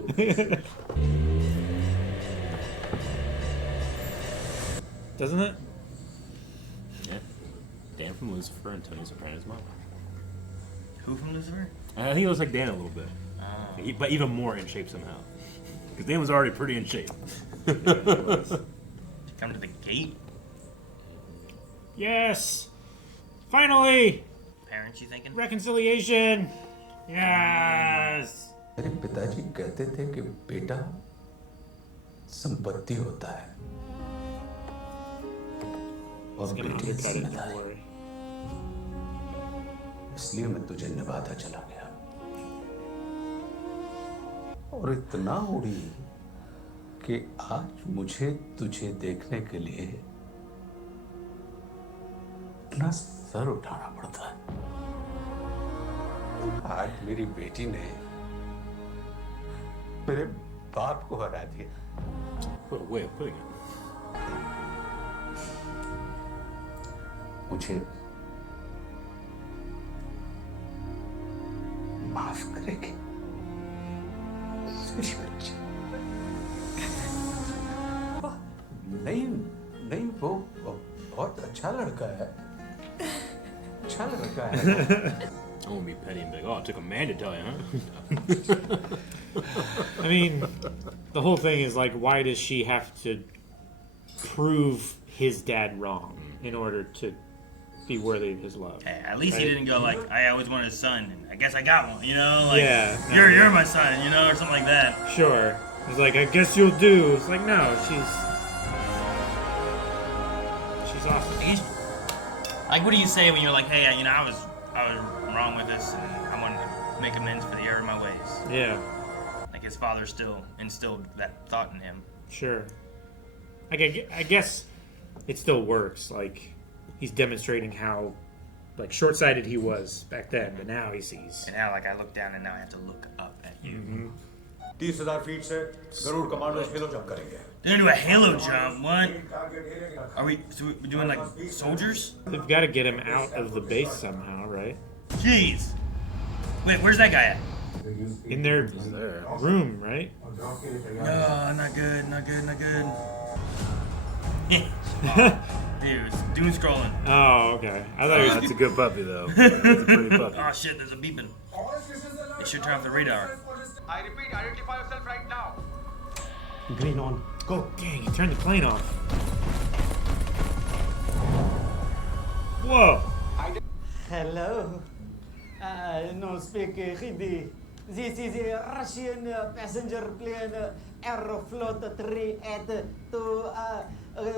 Doesn't it? Yeah. Dan from Lucifer and Tony Soprano's mom. Who from Lucifer? I think he looks like Dan a little bit. But even more in shape somehow. Because Dan was already pretty in shape. Come to the gate? Yes! Finally! Parents, you thinking? Reconciliation! Yes! मेरे पिताजी कहते थे कि बेटा संपत्ति होता है और बेटे जिम्मेदारी. इसलिए मैं तुझे निभाता चला गया और इतना उड़ी कि आज मुझे तुझे देखने के लिए इतना सर उठाना पड़ता है. आज मेरी बेटी ने मेरे बाप को हरा दिया. What a way of putting it. मुझे माफ करेंगे नहीं नहीं वो बहुत अच्छा लड़का है अच्छा लड़का है I won't be petty and be like, oh, it took a man to tell you, huh? I mean, the whole thing is like, why does she have to prove his dad wrong in order to be worthy of his love? Hey, at least he Right? didn't go like, I always wanted a son, and I guess I got one, you know? Like, Yeah. You're my son, you know, or something like that. Sure. He's like, I guess you'll do. It's like, no, she's awesome. Like, what do you say when you're like, hey, you know, I was wrong with this, and I wanted to make amends for the error of my ways. Yeah. Like, his father still instilled that thought in him. Sure. Like, I guess it still works. Like, he's demonstrating how, like, short-sighted he was back then, but now he sees. And now, like, I look down and now I have to look up at you. 30,000 feet से जरूर commando hello jump करेंगे. They're gonna do a halo jump, what? Are we doing like soldiers? They've got to get him out of the base somehow, right? Jeez. Wait, where's that guy at? In their room, right? No, not good, not good, not good. Dude, it's doom scrolling. Oh, okay. I thought That's a good puppy, though. That's a pretty puppy. Oh shit, there's a beeping. It should turn off the radar. I repeat, identify yourself right now. Green on. Go. Dang, he turned the plane off. Whoa. Hello. No speak Hindi. This is a Russian passenger plane Aeroflot 382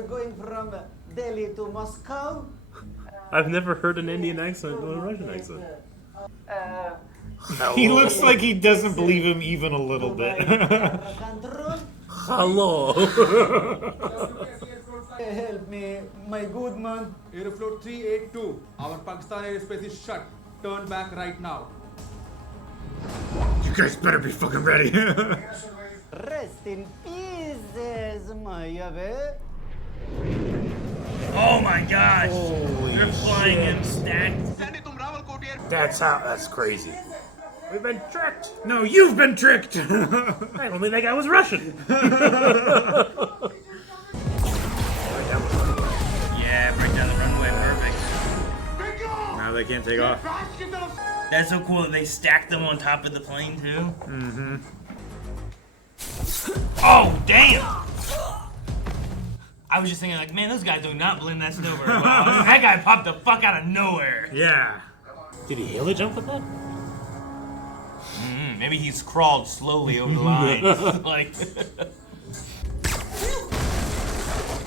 going from Delhi to Moscow. I've never heard an Indian accent or a Russian accent. He looks like he doesn't believe him even a little bit. Hello. Help me, my good man. Aeroflot 382. Our Pakistan airspace is shut. Turn back right now. You guys better be fucking ready. Rest in peace, Maya. Oh my gosh! They're flying him stacked. That's crazy. We've been tricked. No, you've been tricked. I don't think that guy was Russian. Yeah, break down the runway, perfect. Now they can't take off. That's so cool that they stacked them on top of the plane too. Mm-hmm. Oh damn! I was just thinking like, man, those guys do not blend that snow very well. That guy popped the fuck out of nowhere. Yeah. Did he halo jump with that? Maybe he's crawled slowly over the line. Like.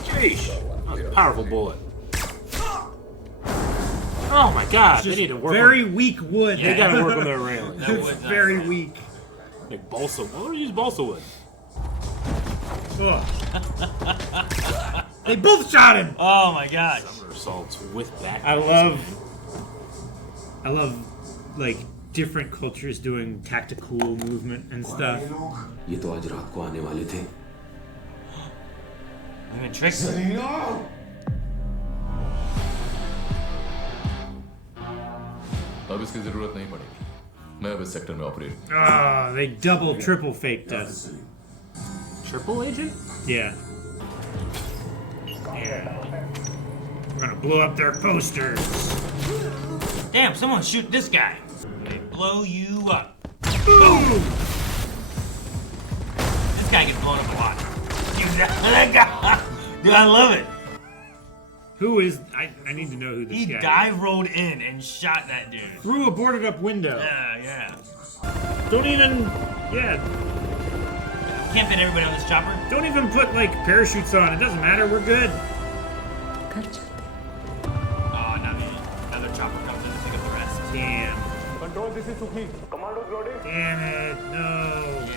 Jeez. That was a powerful bullet. Oh my god, they need to work very on... weak wood. They gotta work on their railings. It's very weak. Like balsa wood? What do you use balsa wood? They both shot him! Oh my god. Somersaults with back. I love like different cultures doing tactical movement and stuff. ये तो आज रात को आने वाले थे. I'm in tricks. अब इसकी जरूरत नहीं पड़ेगी. मैं अब इस सेक्टर में operate. Ah, they double, triple faked us. Triple agent? Yeah. We're gonna blow up their posters. Damn, someone shoot this guy. They blow you up. Boom! This guy gets blown up a lot. Dude, that guy. Dude, I love it. Who is... I need to know who this He guy is. dive rolled in and shot that dude. Through a boarded up window. Yeah. Don't even... Yeah. Can't fit everybody on this chopper. Don't even put, like, parachutes on. It doesn't matter. We're good. Oh, now another chopper comes in to pick up the rest. Damn. Control, this is Suki. Commandos loading. Damn it. No.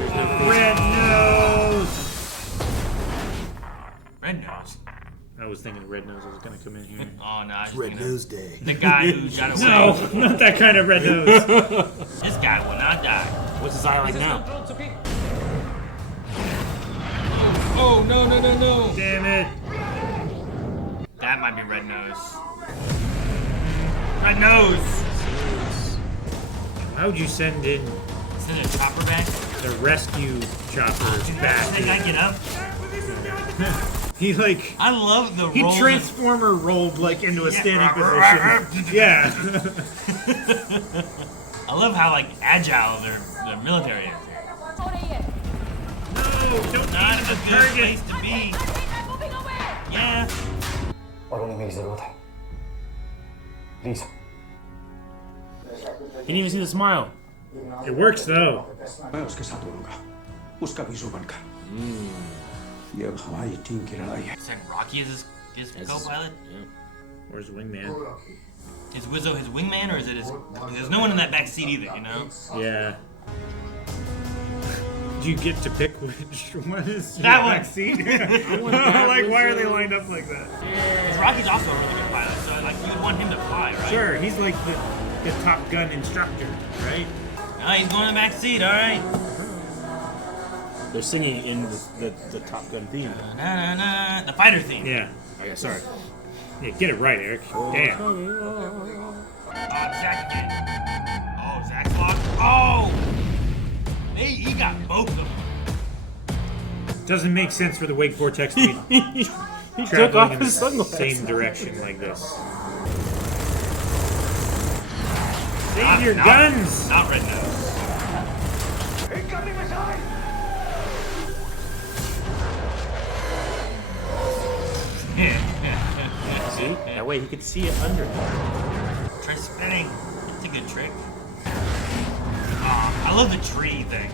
Yeah. Red nose. Red nose. I was thinking Red Nose was gonna come in here. Oh no, I was Red Nose Day. The guy who got away. No, not that kind of Red Nose. This guy will not die. What's his eye like now? Oh no! Damn it. That might be Red Nose. My nose. Why would you send in a chopper back? The rescue chopper back. Did that guy get up? He like. I love the. He transformer rolled like into a standing position. Yeah. I love how like agile their military is. No, don't Not a good place to be. Yeah. और उन्हें मेरी जरूरत है. Please. Can you even see the smile? It works though. मैं उसके साथ उड़ूंगा, उसका बीजू बनकर. ये अब हमारी टीम की लड़ाई है. Is that Rocky is his co-pilot? Yeah. Where's Wingman? Is Wizzo his wingman, or is it his? There's no one in that back seat either, you know. Yeah. Do you get to pick which one is that back seat? Like, why are they lined up like that? Because Rocky's also a really good pilot, so like you'd want him to fly, right? Sure, he's like the Top Gun instructor, right? Oh, he's going in the back seat. All right. They're singing in the Top Gun theme. The fighter theme. Yeah. Okay, sorry. Yeah, get it right, Eric. Damn. Zach again. Oh, Zach's locked. Oh! He got both of them. Doesn't make sense for the wake vortex to be He took traveling off in the his sunglasses. same direction like this. Save your guns! Not red nose. Incoming missile! See? That way he could see it under him. Try spinning. It's a good trick. I love the tree thing.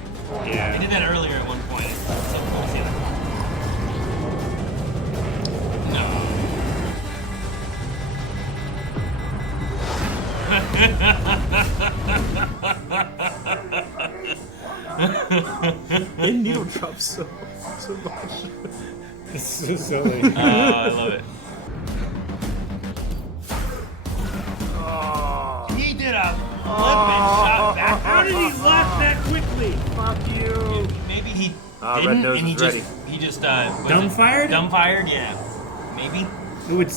Yeah. They did that earlier at one point. It's so cool to see that. They needle drop so much. It's so silly. Oh, I love it. He did a flippin' shot back. How did he laugh that quickly? Fuck you. Maybe he Red didn't, Nose and he is just ready. Dumbfired? Dumbfired, yeah. Maybe. It would.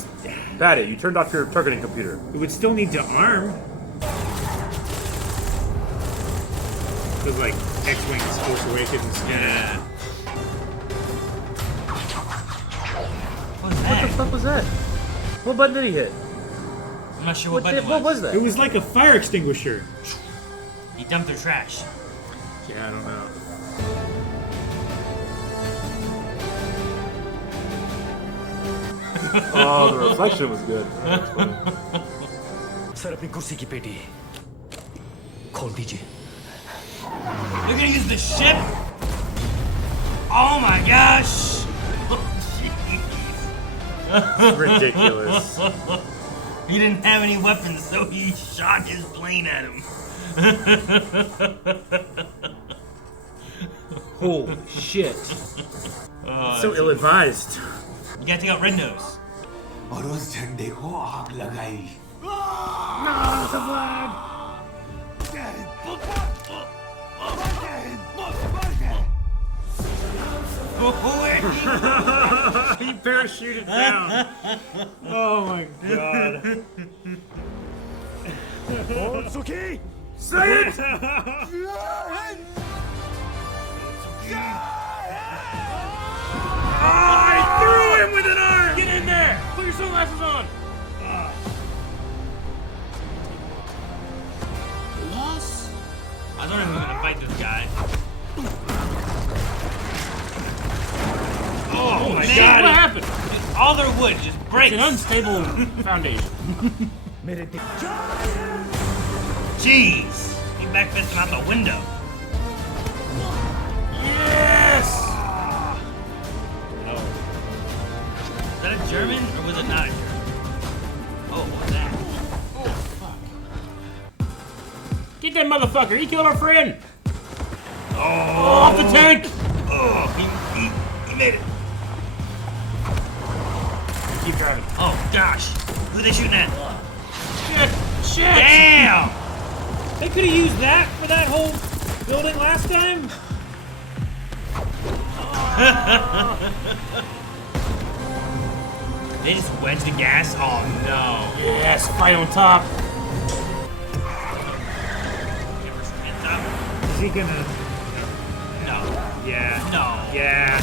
Patty, you turned off your targeting computer. It would still need to arm. Because like X-Wing's Force Awakens. Yeah. What the fuck was that? What button did he hit? I'm not sure what button it was. What was that? It was like a fire extinguisher. He dumped their trash. Yeah, I don't know. Oh, the reflection was good. Sir अपनी कुर्सी की पेटी खोल दीजिए. They're gonna use the ship? Oh my gosh! It's ridiculous. He didn't have any weapons, so he shot his plane at him. Holy shit. So ill-advised. You gotta take out Red Nose. और उस झंडे को आग लगाई. No, the flag! He parachuted down. Oh my god. Suki! Say it! I threw him with an arm! Get in there! Put your sunglasses on! Loss? I was wondering who's gonna fight this guy. Oh my god! What happened? All their wood just breaks. It's an unstable foundation. Jeez! He backfisted him out the window. Yes! Is that a German or was it not a German? Oh, what was that? Oh, fuck. Get that motherfucker! He killed our friend! Oh, off the tank! Oh, he made it. Keep driving. Oh, gosh. Who are they shooting at? Shit! Damn! They could have used that for that whole building last time. They just wedge the gas? Oh no. Yes, fight on top. Is he gonna... No. Yeah. No. Yeah.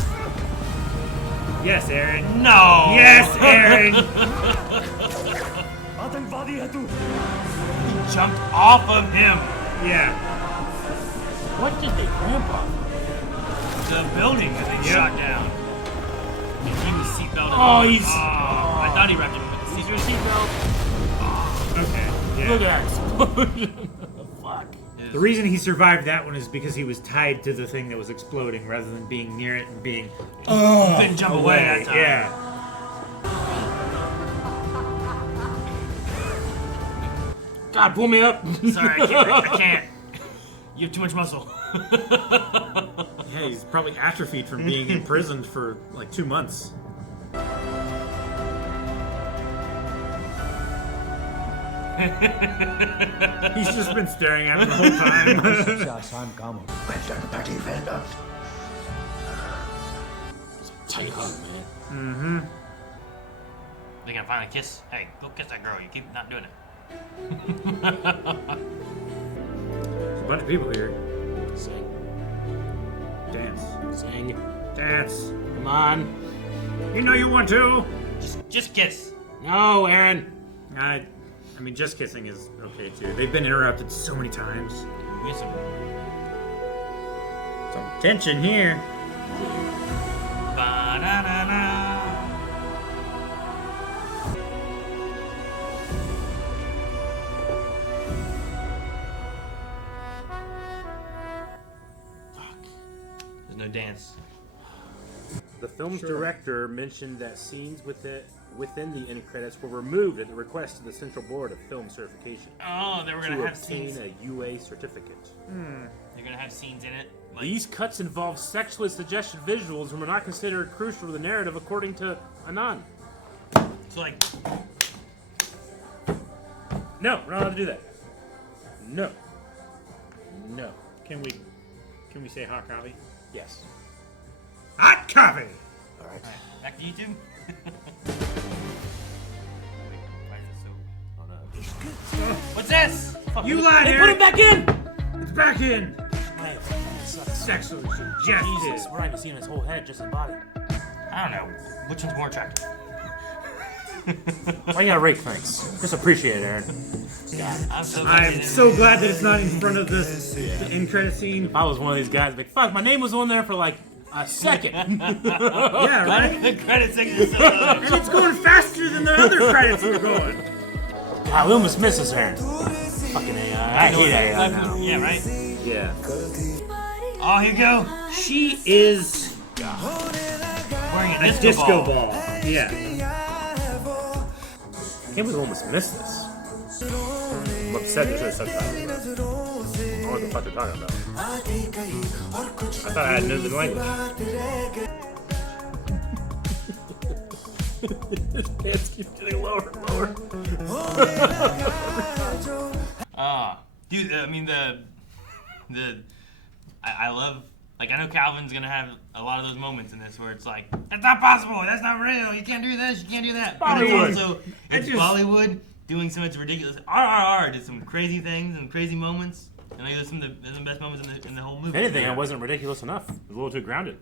Yes, Aaron. No. Yes, Aaron. He jumped off of him. Yeah. What did they grandpa? The building that they shot down. He was seatbelted. Oh, he's... I thought he wrapped him with the seatbelt. Okay. Yeah. Look at that explosion. Fuck. The reason he survived that one is because he was tied to the thing that was exploding rather than being near it and being... Didn't jump away that time. Yeah. God, pull me up. Sorry, I can't. You have too much muscle. Yeah, he's probably atrophied from being imprisoned for like 2 months. He's just been staring at him the whole time. Well done. Tight hug, man. Mm-hmm. They gonna finally kiss. Hey, go kiss that girl. You keep not doing it. There's a bunch of people here. Sing. Dance. Sing. Dance. Come on. You know you want to. Just kiss. No, Aaron. I mean, just kissing is okay too. They've been interrupted so many times. Miss him. Some tension here. Ba-da-da-da. There's no dance. The film's director mentioned that scenes within the end credits were removed at the request of the Central Board of Film Certification. Oh, they were gonna have obtain scenes. a UA certificate. They're gonna have scenes in it. Like, These cuts involve sexually suggested visuals and were not considered crucial to the narrative, according to Anand. so like, No, we're not allowed to do that. No. No. Can we say hot coffee? Yes. Hot coffee. All right. back to YouTube. Oh no. What's this? You lied, Hey, Eric. put it back in. It's back in. Man, Sexually suggested. Jesus, we're not even seeing his whole head, just his body. I don't know. Which one's more attractive? Why you gotta rake things? Just appreciate it, Aaron. I'm so glad that it's not in front of this the end credit scene. If I was one of these guys, I'd be like, fuck, my name was on there for like a second. Yeah, right? The credit section is so low. And it's going faster than the other credits were going. God, we almost missed this, Aaron. Fucking AI. I hate AI now. Yeah, right? Yeah. Oh, here you go. She is Wearing a disco ball. Yeah. Can't believe we almost missed this. What said this is subtitles. I don't know what the fuck they're talking about. I thought I had another language. His pants keep getting lower and lower. Dude, I mean I love, like, I know Calvin's gonna have a lot of those moments in this where it's like, that's not possible, that's not real, you can't do this, you can't do that. But it's Bollywood. also, it's Bollywood doing some of its ridiculous. RRR did some crazy things and crazy moments. And like, there's some of the best moments in the whole movie. If anything, it wasn't ridiculous enough. It was a little too grounded.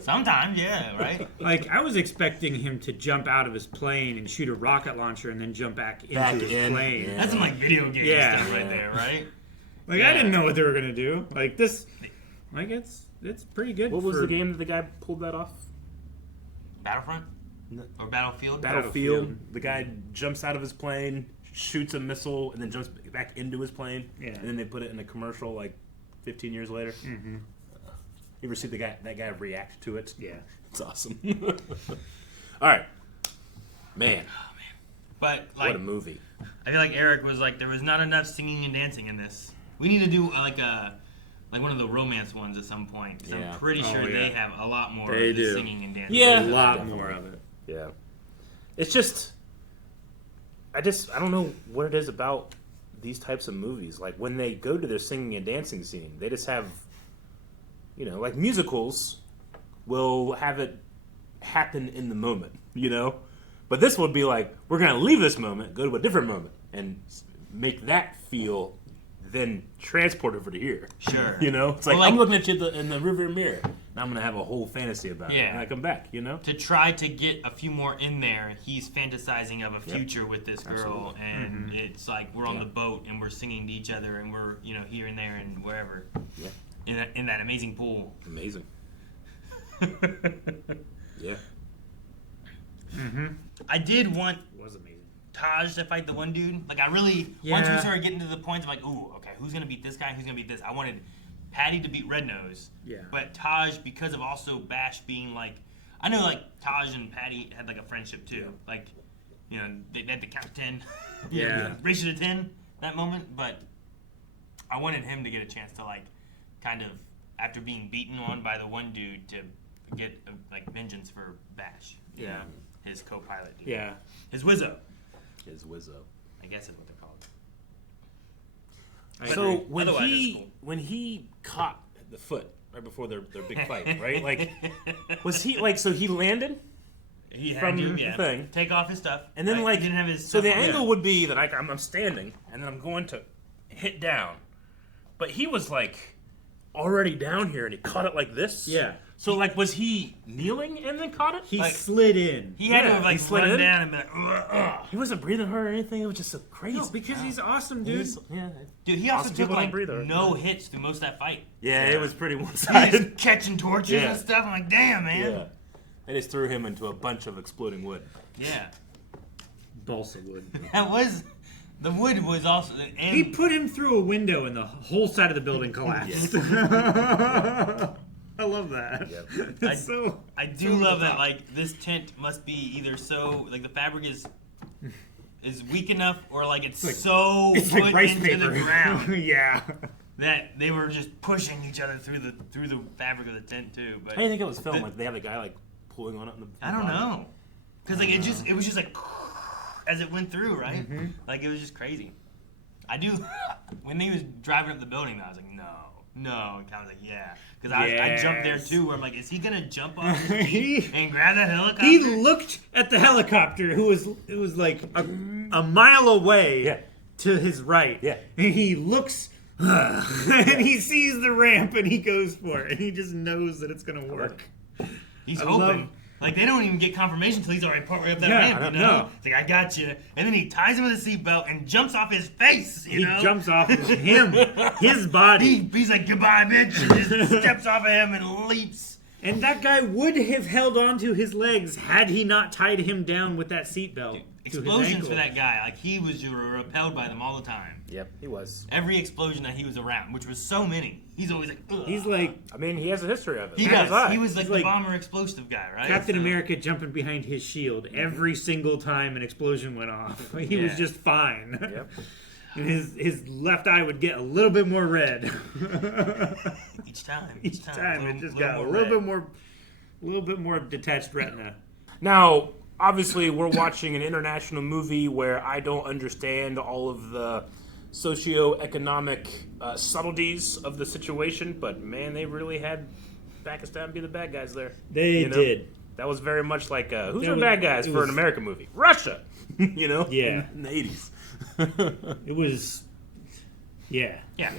Sometimes, yeah, right? Like, I was expecting him to jump out of his plane and shoot a rocket launcher and then jump back into his plane. Yeah. That's some, like, video game stuff right there, right? Like, I didn't know what they were gonna do. Like, this, like, it's pretty good. What was the game that the guy pulled that off? Battlefront? Or Battlefield? Battlefield. The guy jumps out of his plane, shoots a missile, and then jumps back into his plane. Yeah. And then they put it in a commercial like 15 years later. Mm-hmm. You ever see that guy react to it? Yeah. It's awesome. All right. Man. Oh, man. But, like, what a movie. I feel like Eric was like, there was not enough singing and dancing in this. We need to do like one of the romance ones at some point. 'Cause I'm pretty sure they have a lot more of the singing and dancing. Yeah. A lot more of it. Yeah. It's just, I don't know what it is about these types of movies. Like, when they go to their singing and dancing scene, they just have, like musicals will have it happen in the moment. you know? But this would be like, we're going to leave this moment, go to a different moment, and make that feel, then transport over to here. Sure. You know? It's like, Well, like I'm looking at you in the rearview mirror, and I'm going to have a whole fantasy about it. Yeah. And I come back, you know? To try to get a few more in there, he's fantasizing of a future with this girl, Absolutely. and it's like we're on the boat and we're singing to each other, and we're here and there and wherever. Yeah. In that amazing pool. Amazing. Yeah. I did want It was amazing. Taj to fight the one dude. Like I really once we started getting to the points of like, ooh, okay, who's gonna beat this guy? Who's gonna beat this? I wanted Patty to beat Red Nose. Yeah. But Taj, because of also Bash being like, I know like Taj and Patty had like a friendship too. Like, they had to count 10. Yeah. Ratio to 10 that moment. But I wanted him to get a chance to like, kind of after being beaten on by the one dude to get like vengeance for Bash. You know? His co-pilot dude. Yeah. His Wizzo. His Wizzo. I guess that's what they're called. So agree. when Otherwise, he it's cool. when he caught the foot right before their big fight, right? Like, was he like so he landed He had from to, the thing, take off his stuff, and then right? like He didn't have his so stuff the on. angle would be that I'm standing and then I'm going to hit down, but he was like already down here and he caught it like this. Yeah. So like was he kneeling and then caught it? He Like- slid in. He had to have he like slid run in. down and be like, ugh, ugh. He wasn't breathing hard or anything. It was just so crazy. No, because he's awesome, dude. Dude, he also Awesome took people don't like breathe or- no hits through most of that fight. Yeah, it was pretty He one-sided. was catching torches Yeah. and stuff. I'm like, damn, man. Yeah. They just threw him into a bunch of exploding wood. Yeah. Balsa wood. That was the wood was also. And He put him through a window and the whole side of the building collapsed. I love that. I do love that. Like this tent must be either so like the fabric is weak enough or like it's so it's put like rice into paper. the ground. Yeah. That they were just pushing each other through the fabric of the tent too. But How do you think it was filmed? Like they had a guy like pulling on it in the I don't bottom? know, because like it was just like as it went through, right? Like it was just crazy. I do when he was driving up the building, though, I was like, no. And I was like, yeah, because I jumped there too. Where I'm like, is he gonna jump off his Jeep and grab that helicopter? He looked at the helicopter, it was like a mile away to his right. Yeah. And he looks, and he sees the ramp, and he goes for it, and he just knows that it's gonna work. He's I hoping. love- Like they don't even get confirmation until he's already partway up that Yeah, ramp. I You don't know, know. it's like I got you, and then he ties him with a seatbelt and jumps off his face. You He know, jumps off of him, his body. He's like goodbye, bitch, and just steps off of him and leaps. And that guy would have held on to his legs had he not tied him down with that seatbelt. Explosions for that guy. Like he was repelled by them all the time. Yep, he was. Every explosion that he was around, which was so many, he's always like, ugh. He's like I mean, he has a history of it. He So does. does I. He was like He's the like bomber explosive guy, right? Captain So- America jumping behind his shield every single time an explosion went off. He was Yeah. just fine. Yep. And his left eye would get a little bit more red. Each time. Each time it just got a more little bit more detached retina. Now, obviously, we're watching an international movie where I don't understand all of the socio-economic subtleties of the situation, but man, they really had Pakistan be the bad guys there. They did. That was very much like who's That the was- bad guys it for was- an American movie? Russia. You know? Yeah. In the 80s. It was, yeah. Yeah.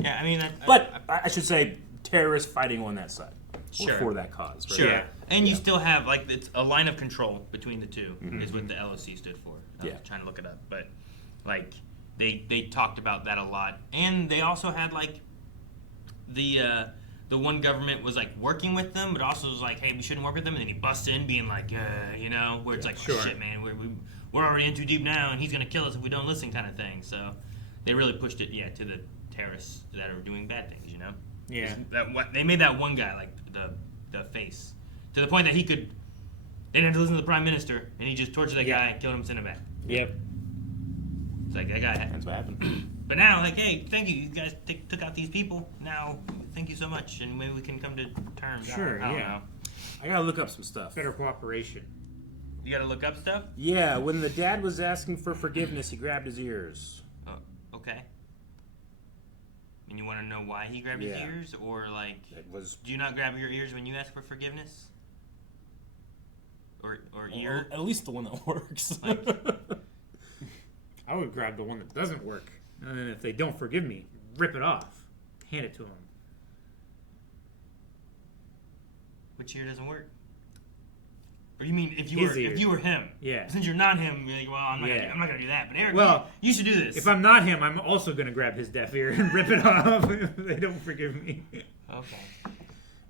Yeah, I mean, But I should say terrorists fighting on that side. Sure. Or for that cause. Right? Sure. Yeah. And you still have, like, it's a line of control between the two, Mhm. is what the LOC stood for. I was Yeah. trying to look it up. But, like, they talked about that a lot. And they also had, like, the one government was, like, working with them, but also was like, hey, we shouldn't work with them. And then he busts in being like, you know, where it's like, Sure. shit, man, we're already in too deep now, and he's going to kill us if we don't listen kind of thing. So they really pushed it, to the terrorists that are doing bad things, you know? Yeah. They made that one guy, like, the face. To the point that they didn't have to listen to the prime minister, and he just tortured that guy, killed him, and sent him back. Yep. It's like, that guy. That's what happened. But now, like, hey, thank you. You guys took out these people. Now, thank you so much, and maybe we can come to terms. Sure, I don't yeah. know. I gotta look up some stuff. Better cooperation. You gotta look up stuff? Yeah, when the dad was asking for forgiveness, he grabbed his ears. Oh, okay. And you want to know why he grabbed his Yeah. ears? Or, like, It was... do you not grab your ears when you ask for forgiveness? or ear. At least the one that works. I would grab the one that doesn't work, and then if they don't forgive me, rip it off, hand it to them. Which ear doesn't work? Or you mean if His ear. you were him? Yeah. Since you're not him, you're like, well, I'm not gonna do that. But Eric, well, you should do this. If I'm not him, I'm also gonna grab his deaf ear and rip it off if they don't forgive me. Okay.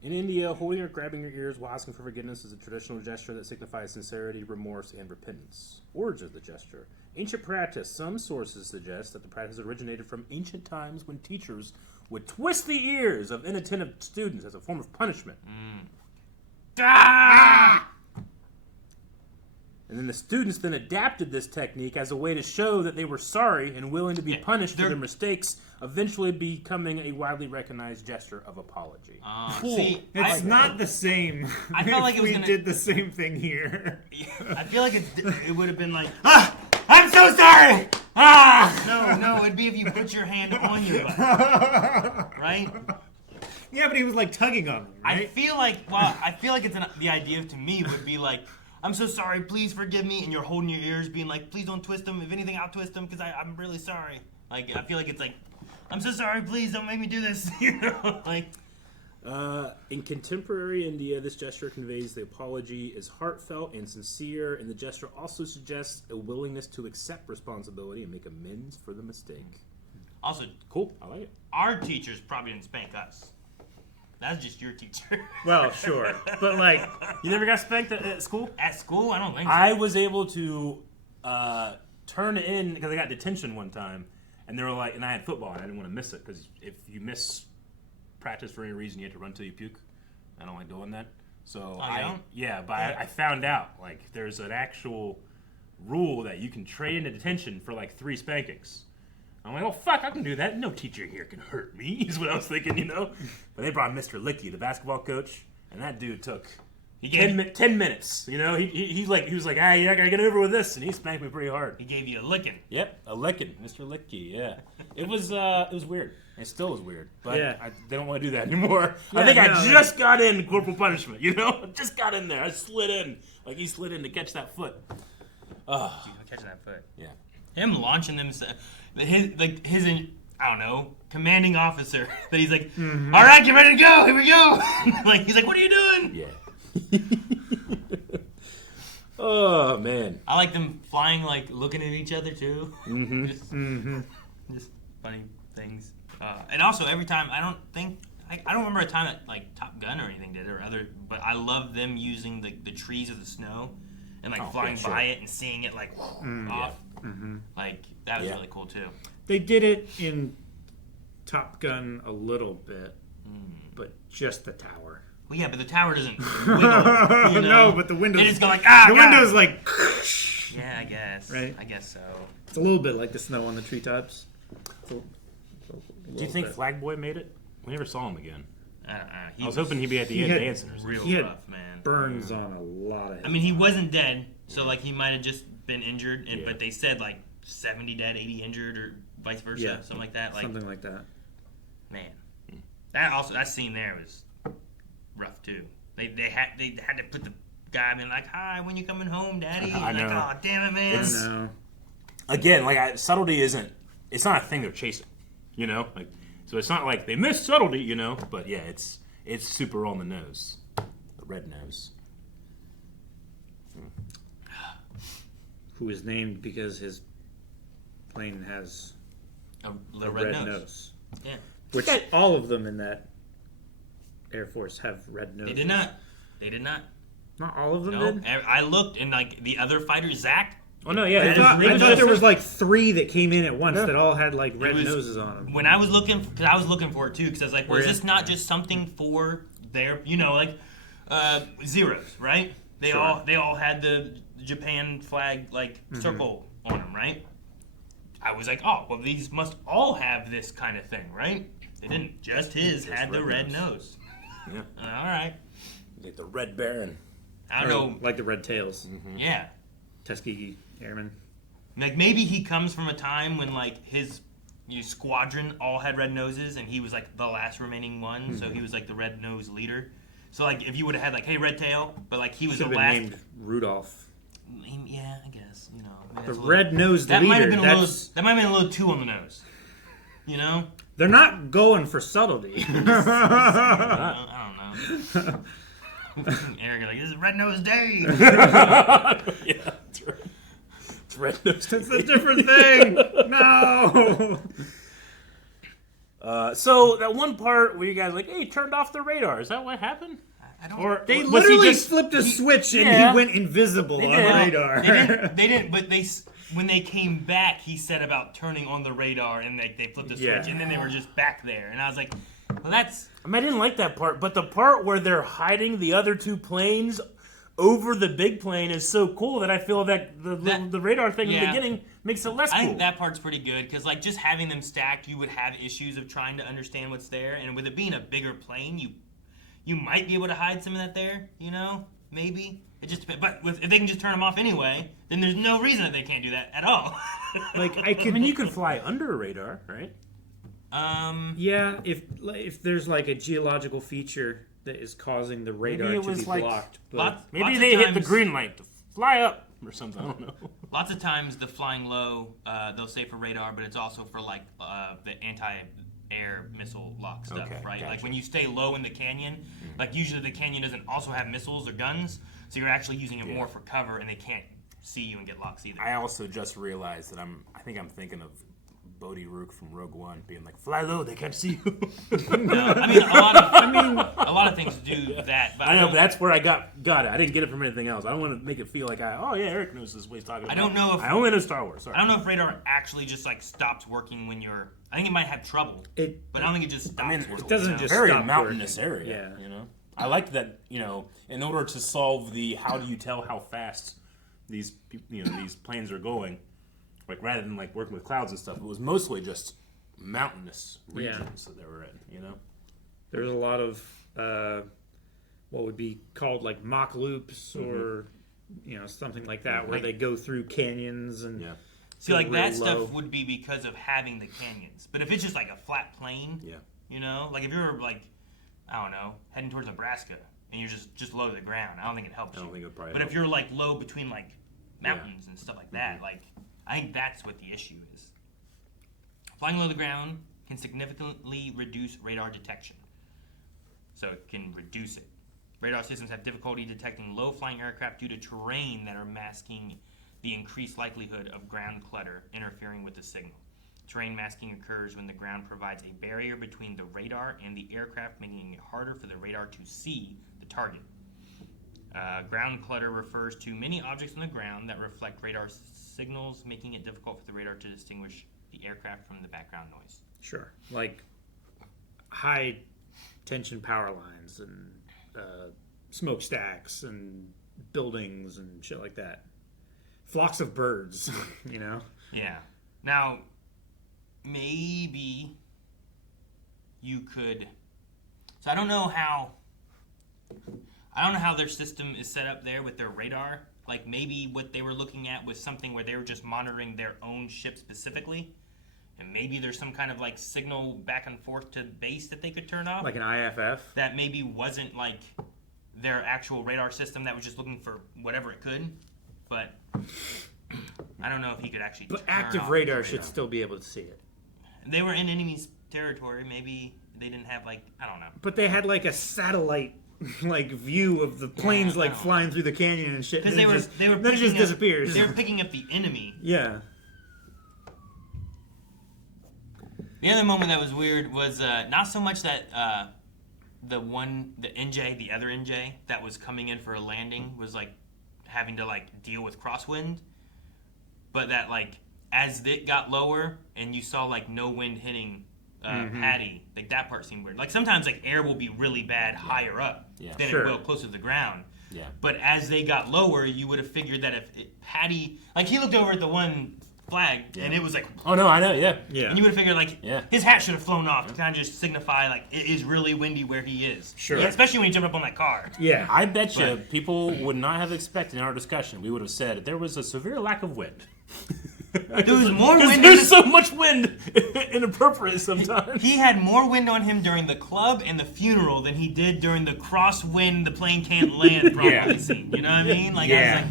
In India, holding or grabbing your ears while asking for forgiveness is a traditional gesture that signifies sincerity, remorse, and repentance. Origin of the gesture. Ancient practice. Some sources suggest that the practice originated from ancient times when teachers would twist the ears of inattentive students as a form of punishment. Ah! And then the students then adapted this technique as a way to show that they were sorry and willing to be punished for their mistakes, eventually becoming a widely recognized gesture of apology. Cool. See, it's not the same. I felt like it was we did the same thing here. I feel like it would have been like, I'm so sorry! No, it'd be if you put your hand on your butt. Right? Yeah, but he was like tugging on them, right? I feel like it's the idea to me would be like, I'm so sorry, please forgive me, and you're holding your ears being like, please don't twist them. If anything, I'll twist them because I'm really sorry. Like, I feel like it's like, I'm so sorry, please don't make me do this. You know, like. In contemporary India, this gesture conveys the apology is heartfelt and sincere, and the gesture also suggests a willingness to accept responsibility and make amends for the mistake. Also, cool, I like it. Our teachers probably didn't spank us. That's just your teacher. Well, sure, but like, you never got spanked at school? At school, I don't think so. I was able to turn in because I got detention one time, and they were like, and I had football, and I didn't want to miss it because if you miss practice for any reason, you have to run till you puke. I don't like doing that. So I found out like there's an actual rule that you can trade into detention for like 3 spankings. I'm like, oh fuck, I can do that. No teacher here can hurt me, is what I was thinking, you know? But they brought Mr. Licky, the basketball coach, and that dude took 10 minutes, you know? He was like, you're not gonna get over with this, and he spanked me pretty hard. He gave you a licking. Yep, a licking, Mr. Licky, yeah. It was weird. It still is weird, but they don't want to do that anymore. Yeah, I think I just got in corporal punishment, you know? Just got in there. I slid in, like he slid in to catch that foot. Catching that foot. Yeah. Him launching them, his I don't know, commanding officer. That he's like, all right, get ready to go. Here we go. Like he's like, what are you doing? Yeah. Oh man. I like them flying, like looking at each other too. Just funny things. And also every time I don't remember a time that like Top Gun or anything did but I love them using the trees of the snow and like flying by it and seeing it like off. Yeah. Like that was really cool too. They did it in Top Gun a little bit, but just the tower. Well, yeah, but the tower doesn't wiggle. You know? No, but the windows. They just go like the window's like. Yeah, I guess. Right. I guess so. It's a little bit like the snow on the treetops. Do you think Flag Boy made it? We never saw him again. I was was hoping he'd be at the end dancing or something. Real rough, man. Burns on a lot of. I mean, he wasn't dead, so like he might have just been injured, but they said like 70 dead, 80 injured, or vice versa, something like that. Like something like that. Man, that scene there was rough too. They had to put the guy in like, hi, when you coming home, daddy? I know. Like, oh damn it, man. Again, like subtlety isn't. It's not a thing they're chasing, you know. Like, so it's not like they missed subtlety, you know. But yeah, it's super on the nose, the red nose. Who is named because his plane has a red nose. Yeah. Which all of them in that Air Force have red noses. They did not. Not all of them did? I looked, and like the other fighter, Zach. Oh no, yeah. I thought there was like 3 that came in at once that all had like red noses on them. When I was looking, because I was looking for it too, because I was like, well, is this not just something for their, you know, like Zeros, right? They all had the Japan flag like circle on them, right? I was like, oh, well, these must all have this kind of thing, right? They didn't. Just his had the red nose. Yeah. All right. Like the Red Baron. I don't know. Like the Red Tails. Yeah. Tuskegee Airmen. Like maybe he comes from a time when like his squadron all had red noses, and he was like the last remaining one, so he was like the red nose leader. So like if you would have had like, hey, Red Tail, but like he was Should the have been last. named Rudolph. Yeah, I guess maybe The that's a little- red-nosed that leader. Might have been a little, That's- that might have been a little too on the nose. They're not going for subtlety. I don't know. Eric, like, this is Red Nose Day. Yeah, that's right. It's Red Nose Day. It's a different thing. No. So that one part where you guys like, hey, turned off the radar. Is that what happened? I don't. Or They was literally he just flipped a switch and Yeah. he went invisible on did. radar. They didn't. But when they came back, he said about turning on the radar, and they flipped the switch, Yeah. and then they were just back there, and I was like, well, that's. I mean, I didn't like that part, but the part where they're hiding the other two planes over the big plane is so cool that I feel that the radar thing in the Yeah. beginning makes it less I cool. think that part's pretty good because like just having them stacked, you would have issues of trying to understand what's there, and with it being a bigger plane, you might be able to hide some of that there. Maybe it just depends. But if they can just turn them off anyway, then there's no reason that they can't do that at all. I mean, you can fly under a radar, right? Yeah, if there's like a geological feature that is causing the radar Maybe it to was be like blocked. maybe lots they of hit the times- green light to fly up or something. I don't know. Lots of times the flying low, they'll say for radar, but it's also for like the anti-air missile lock stuff, Okay, right? gotcha. Like when you stay low in the canyon, like usually the canyon doesn't also have missiles or guns, so you're actually using it more for cover, and they can't see you and get locks either. I also just realized that I think I'm thinking of Bodhi Rook from Rogue One being like, "Fly low, they can't see you." No, I mean a lot of things do that. But I know, don't- but that's where I got it. I didn't get it from anything else. I don't want to make it feel like Eric knows this what he's talking about. I don't know if I only know Star Wars. Sorry. I don't know if radar actually just like stops working when you're. I think it might have trouble, but I don't think it just stops. working, it doesn't just very stop mountainous working. area. I liked that. In order to solve the how do you tell how fast these these planes are going, like rather than like working with clouds and stuff, it was mostly just mountainous regions that they were in. There's a lot of what would be called like mock loops or something like that, where Like- they go through canyons and See, go like that real stuff low. would be because of having the canyons. But if it's just like a flat plain, like if you're like, I don't know, heading towards Nebraska and you're just low to the ground, I don't think it helps. I don't think it would probably But help. if you're like low between like mountains and stuff like that, like I think that's what the issue is. Flying low to the ground can significantly reduce radar detection. So it can reduce it. Radar systems have difficulty detecting low-flying aircraft due to terrain that are masking the increased likelihood of ground clutter interfering with the signal. Terrain masking occurs when the ground provides a barrier between the radar and the aircraft, making it harder for the radar to see the target. Ground clutter refers to many objects on the ground that reflect radar signals, making it difficult for the radar to distinguish the aircraft from the background noise. Sure, like high tension power lines and smokestacks and buildings and shit like that. Flocks of birds, Yeah. Now, maybe you could. So I don't know how their system is set up there with their radar. Like maybe what they were looking at was something where they were just monitoring their own ship specifically, and maybe there's some kind of like signal back and forth to base that they could turn off. like an IFF. That maybe wasn't like their actual radar system that was just looking for whatever it could, but I don't know if he could actually. But turn active off radar his should still be able to see it. They were in enemy's territory. Maybe they didn't have like I don't know. But they had like a satellite like view of the planes like flying through the canyon and shit. Because and they were then it just picking up- disappears. They were picking up the enemy. Yeah. The other moment that was weird was not so much that the other NJ that was coming in for a landing was like having to like deal with crosswind, but that like as it got lower and you saw like no wind hitting Patty, like that part seemed weird. Like sometimes like air will be really bad higher up than it will closer to the ground. Yeah. But as they got lower, you would have figured that if Patty, like he looked over at the one flag and it was like, Oh no, I know, yeah. and you would have figured like his hat should have flown off to kind of just signify like it is really windy where he is. Sure. Yeah, especially when he jumped up on that car. I bet you people would not have expected in our discussion. We would have said there was a severe lack of wind. There was more wind. There's so much wind, inappropriate sometimes. He had more wind on him during the club and the funeral than he did during the crosswind, the plane can't land properly scene. You know what I mean? Like, I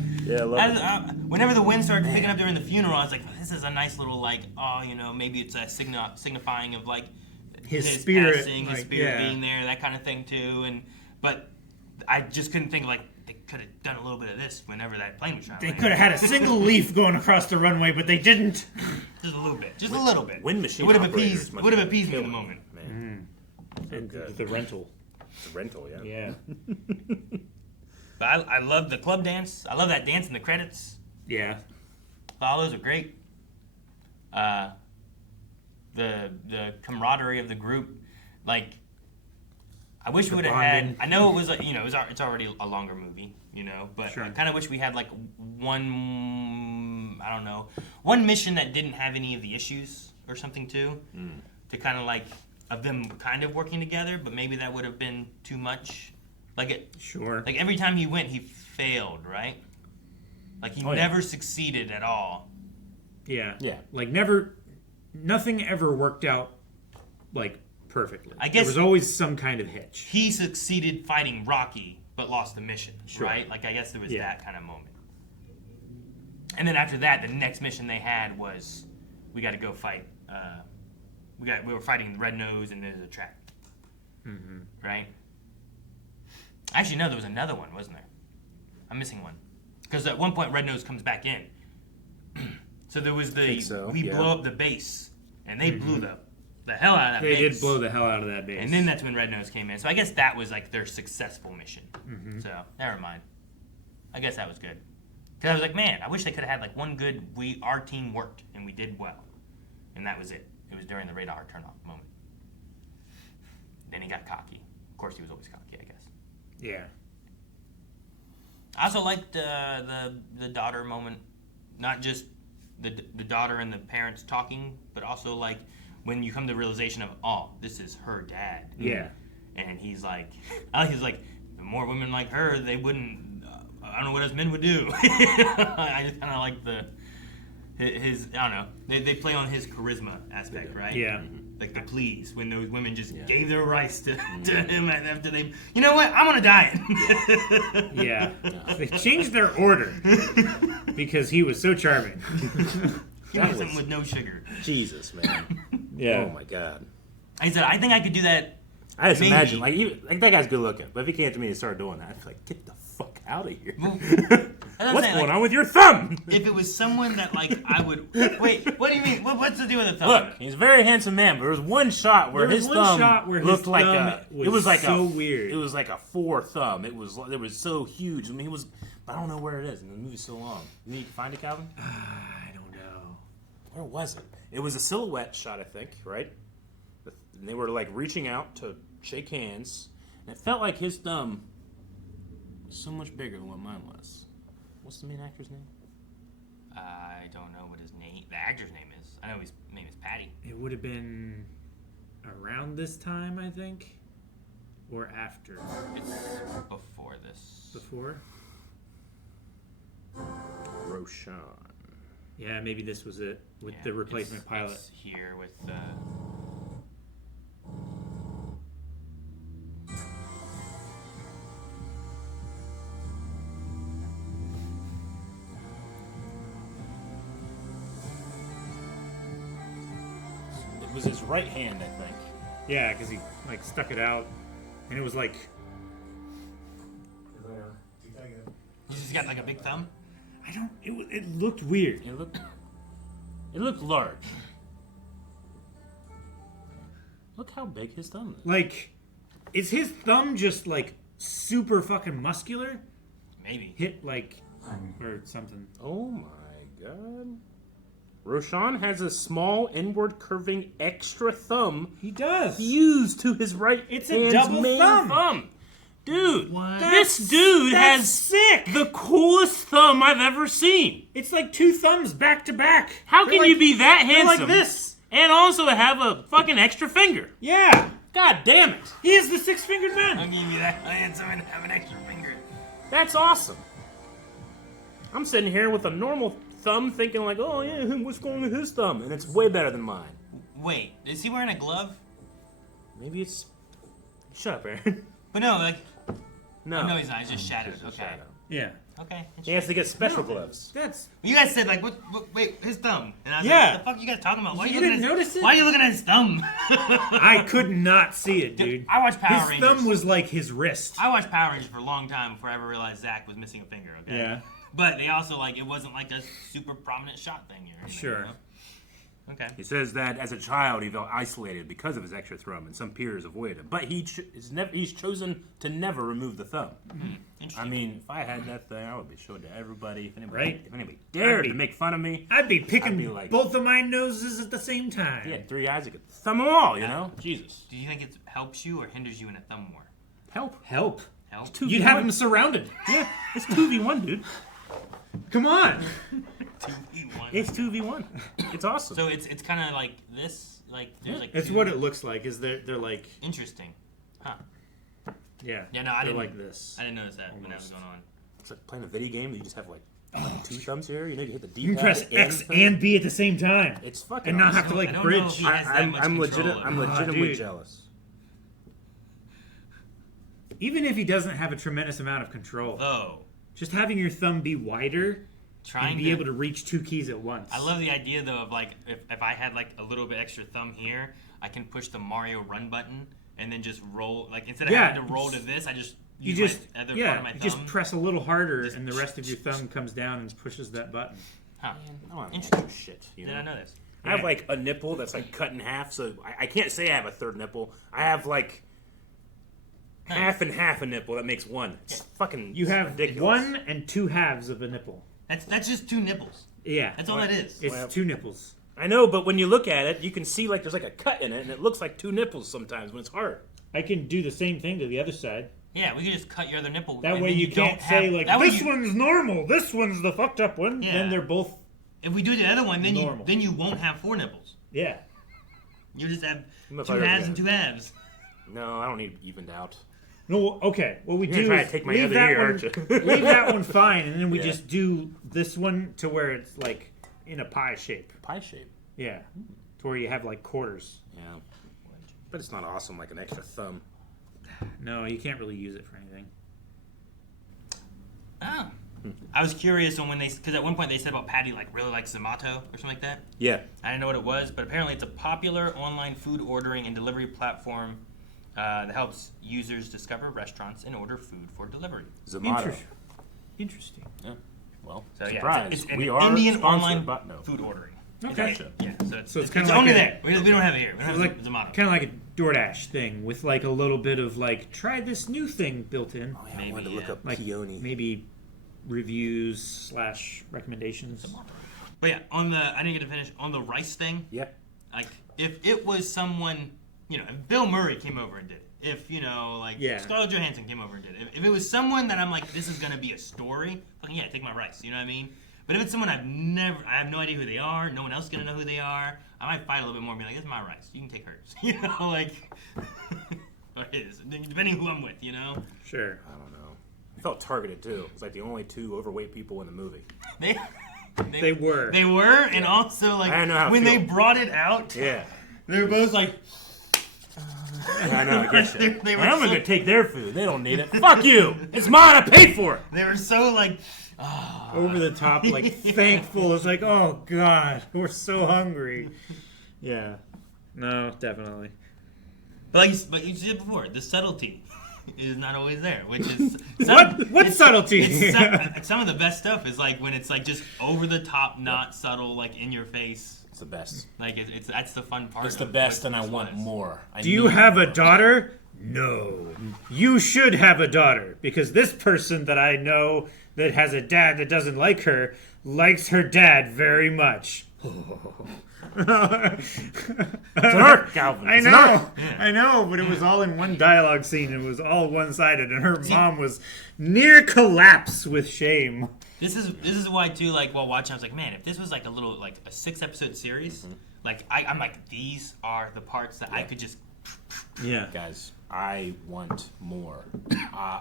love it. Whenever the wind started picking up during the funeral, I was like, this is a nice little maybe it's a signifying of like his spirit, passing, his spirit being there, that kind of thing too. But I just couldn't think of they could have done a little bit of this whenever that plane was trying to They land. could have had a single leaf going across the runway, but they didn't. Just a little bit. Just a little bit. Wind machine. It would have appeased me in the moment. Man. The rental. The rental, yeah. Yeah. But I love the club dance. I love that dance in the credits. Yeah. All those are great. The camaraderie of the group, I wish we would have had. I know it was it's already a longer movie, but I kind of wish we had one mission that didn't have any of the issues or something too, to kind of of them kind of working together, but maybe that would have been too much. Sure. Every time he went, he failed, right? He never succeeded at all. Yeah. Yeah. Nothing ever worked out perfectly. I guess there was always some kind of hitch. He succeeded fighting Rocky, but lost the mission, right? I guess there was that kind of moment. And then after that, the next mission they had was, we got to go fight. We were fighting the Red Nose, and there's a trap, right? Actually, no, there was another one, wasn't there? I'm missing one, because at one point Red Nose comes back in. So there was blow up the base, and they blew the hell out of that base. They did blow the hell out of that base. And then that's when Red Nose came in. So I guess that was their successful mission. So, never mind. I guess that was good. Because I was like, man, I wish they could have had one good, our team worked, and we did well. And that was it. It was during the radar turn-off moment. Then he got cocky. Of course, he was always cocky, I guess. Yeah. I also liked the daughter moment. Not just the daughter and the parents talking, but also when you come to the realization of, oh, this is her dad. Yeah. And he's like, the more women like her, they wouldn't, I don't know what us men would do. I just kind of like his, I don't know, they play on his charisma aspect, right? Yeah. The please, when those women just gave their rights to him after they, you know what, I'm gonna die. Yeah. They changed their order because he was so charming. He was something with no sugar. Jesus, man. Yeah. Oh my God. I said, I think I could do that. I just imagine, that guy's good looking, but if he came to me and started doing that, I'd be like, get the fuck out of here. What's going on with your thumb? If it was someone that I would wait, what do you mean? What's the deal with the thumb? Look, he's a very handsome man, but there was one shot where his thumb looked like weird. It was like a 4 thumb. It was so huge. I mean, I don't know where it is, and the movie's so long. You need to find it, Calvin? I don't know. Where was it? It was a silhouette shot, I think, right? And they were reaching out to shake hands, and it felt like his thumb was so much bigger than what mine was. What's the main actor's name? I don't know what the actor's name is. I know his name is Patty. It would have been around this time, I think, or after. It's before this. Before? Roshan. Yeah, maybe this was it with the replacement pilot. It's here with It was his right hand, I think. Yeah, because he stuck it out, and it was You just got a big thumb? It looked weird. It looked large. Look how big his thumb is. Is his thumb just super fucking muscular? Maybe. Hit or something. Oh my God. Roshan has a small inward curving extra thumb. He does. Fused to his right It's a double main thumb. Dude, What? this dude has sick. the coolest thumb I've ever seen. It's like 2 thumbs back to back. How can you be that handsome? Like this. And also have a fucking extra finger? Yeah. God damn it. He is the 6-fingered man. I'll give you that handsome and have an extra finger. That's awesome. I'm sitting here with a normal thumb thinking like, oh yeah, what's going with his thumb? And it's way better than mine. Wait, is he wearing a glove? Maybe it's... Shut up, Aaron. But no, like... No. Oh, no, he's not. He's just shadowed. Just a Okay. shadow. Yeah. Okay. He has to get special gloves. That's... You guys said, like, wait, his thumb. And I was Yeah. like, what the fuck are you guys talking about? Why You are you didn't looking at notice it? Why are you looking at his thumb? I could not see it, dude. I watched Power His Rangers. thumb was like his wrist. I watched Power Rangers for a long time before I ever realized Zach was missing a finger, okay? Yeah. But they also, like, it wasn't like a super prominent shot thing or anything, Sure. you know? Okay. He says that as a child he felt isolated because of his extra thumb, and some peers avoided him. But he's chosen to never remove the thumb. I mean, if I had that thing, I would be showing it to everybody. If anybody dared to make fun of me, I'd be picking like, both of my noses at the same time. He had 3 eyes, I could thumb them all, you know? Jesus. Do you think it helps you or hinders you in a thumb war? Help. Help. Help? You'd have him surrounded. Yeah, it's 2v1, dude. Come on. 2v1. It's 2v1. It's awesome. So it's kind of like this, like there's like. It's two- what it looks like. Is they're like Interesting. Huh. Yeah. Yeah. No, I they're didn't like this. I didn't notice that when that was going on. It's like playing a video game that you just have like 2 thumbs here. You know, you hit the D-pad. You can press X and B at the same time. It's fucking and not awesome. have to like I don't know if bridge. he has that much I'm control over it. legitimately dude. jealous. Even if he doesn't have a tremendous amount of control, just having your thumb be wider and be able to reach 2 keys at once. I love the idea though of like if I had like a little bit extra thumb here, I can push the Mario run button and then just roll. Like instead of having to roll to this, I just use my other part of my thumb. You just press a little harder, and the rest of your thumb comes down and pushes that button. Huh. I don't Interesting. Shit. Did I know this? I have like a nipple that's like cut in half, so I can't say I have a third nipple. I have like half and half a nipple that makes one. It's fucking You have ridiculous. 1 and 2 halves of a nipple. That's just 2 nipples. Yeah. That's all that is. It's 2 nipples. I know, but when you look at it, you can see like there's like a cut in it, and it looks like 2 nipples sometimes when it's hard. I can do the same thing to the other side. Yeah, we could just cut your other nipple. That and way then you can't say like this one's normal, this one's the fucked up one. Yeah. Then they're both. If we do the other one, then normal. you won't have 4 nipples. Yeah. You just have If 2 I ever halves get and 2 halves. No, I don't need evened out. No, okay. What we You're do gonna try is to take my leave other that ear, one, aren't you? leave that one fine, and then we Yeah. just do this one to where it's like in a pie shape. Pie shape. Yeah. To where you have like quarters. Yeah. But it's not awesome like an extra thumb. No, you can't really use it for anything. Oh. I was curious on when because at one point they said about Patty like really likes Zomato or something like that. Yeah. I didn't know what it was, but apparently it's a popular online food ordering and delivery platform that helps users discover restaurants and order food for delivery. Zomato. Interesting. Yeah. Well, So yeah, surprise. it's an We are Indian sponsored, online but no. food ordering. Okay. Gotcha. Yeah, so it's kinda only like there. We don't have it here. We don't have Zomato. Kind of like a DoorDash thing with like a little bit of like try this new thing built in. Oh, yeah, I wanted to look up like peony. maybe reviews / recommendations. But yeah, I didn't get to finish on the rice thing. Yeah. Like if it was someone, if Bill Murray came over and did it, if Scarlett Johansson came over and did it, if it was someone that I'm like, this is gonna be a story, fucking yeah, take my rice. You know what I mean? But if it's someone I have no idea who they are, no one else is gonna know who they are, I might fight a little bit more and be like, this is my rice. You can take hers. Or his, depending who I'm with. Sure. I don't know. I felt targeted too. It's like the only 2 overweight people in the movie. They were. They were, and also I don't know how to when feel. they brought it out, Yeah. they were both like. I know, I get you. They were I'm so- gonna take their food. They don't need it. Fuck you! It's mine. I paid for it. They were so like over the top, like thankful. It's like, oh god, we're so hungry. Yeah. No, definitely. But you said before, the subtlety is not always there, which is what subtlety? Some of the best stuff is like when it's like just over the top, not subtle, like in your face. It's the best. Like it's that's the fun part. It's the best, and I want more. Do you have a daughter? No. You should have a daughter because this person that I know that has a dad that doesn't like her likes her dad very much. It's an arc, Calvin. I It's an know, arc. I know, but it was all in one dialogue scene. It was all one-sided, and her mom was near collapse with shame. This is why too. Like while watching, I was like, man, if this was like a 6-episode series, like I'm like, these are the parts that I could just. Yeah, guys, I want more.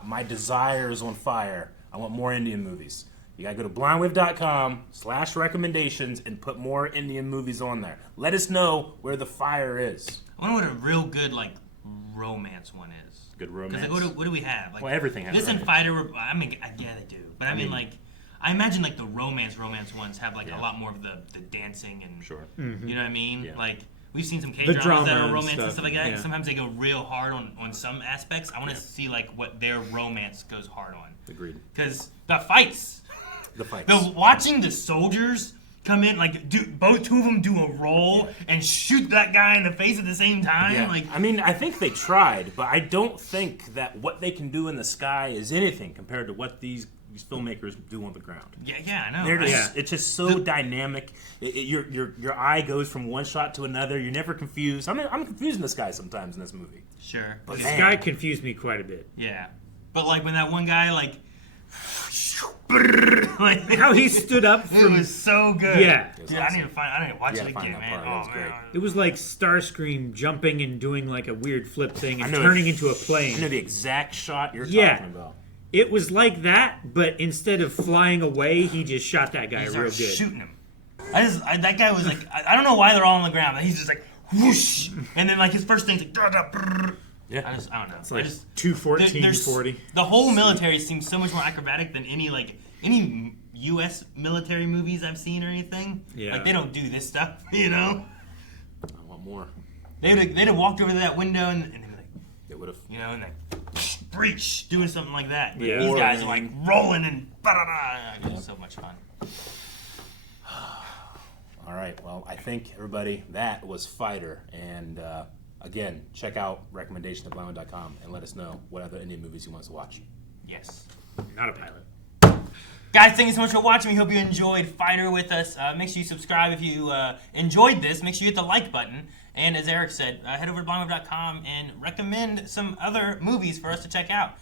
My desire is on fire. I want more Indian movies. You gotta go to blindwave.com/recommendations and put more Indian movies on there. Let us know where the fire is. I wonder what a real good like romance one is. Good romance. Because like, what do we have? Like, well, everything has this romance. and Fighter. I mean, yeah, they do. But I mean, like, I imagine like the romance ones have like a lot more of the dancing and you know what I mean? Yeah. Like we've seen some The K-dramas drama that are and romance and stuff, stuff like that. yeah. Sometimes they go real hard on some aspects. I want to see like what their romance goes hard on. Agreed. Because the fights. Watching the soldiers come in, like two of them do a roll and shoot that guy in the face at the same time. Yeah. Like, I mean, I think they tried, but I don't think that what they can do in the sky is anything compared to what these filmmakers do on the ground. Yeah, I know. They're just, it's just so dynamic. Your eye goes from one shot to another. You're never confused. I'm confused in the sky sometimes in this movie. Sure. But this guy confused me quite a bit. Yeah. But like when that one guy like how he stood up from, it was so good. Yeah. Dude, I need to watch it again, man. That was great. It was like Starscream jumping and doing like a weird flip thing and I know turning into a plane. I know the exact shot you're talking about. It was like that, but instead of flying away, he just shot that guy real good. Shooting him. That guy was like, I don't know why they're all on the ground, but he's just like whoosh, and then like his first thing's like brrr. Yeah. I don't know. It's like 214, 240. The whole military seems so much more acrobatic than any U.S. military movies I've seen or anything. Yeah. Like they don't do this stuff, you know. I want more. They'd have walked over to that window and they'd be like, they would have, you know, and like breach doing something like that. Yeah. These guys are like rolling and it was so much fun. All right. Well, I think everybody that was Fighter, and again, check out recommendation at blindwave.com and let us know what other Indian movies you want us to watch. Yes. Not a pilot. Guys, thank you so much for watching. We hope you enjoyed Fighter with us. Make sure you subscribe if you enjoyed this. Make sure you hit the like button. And as Eric said, head over to blindwave.com and recommend some other movies for us to check out.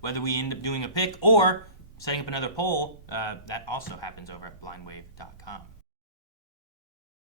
Whether we end up doing a pick or setting up another poll, that also happens over at blindwave.com.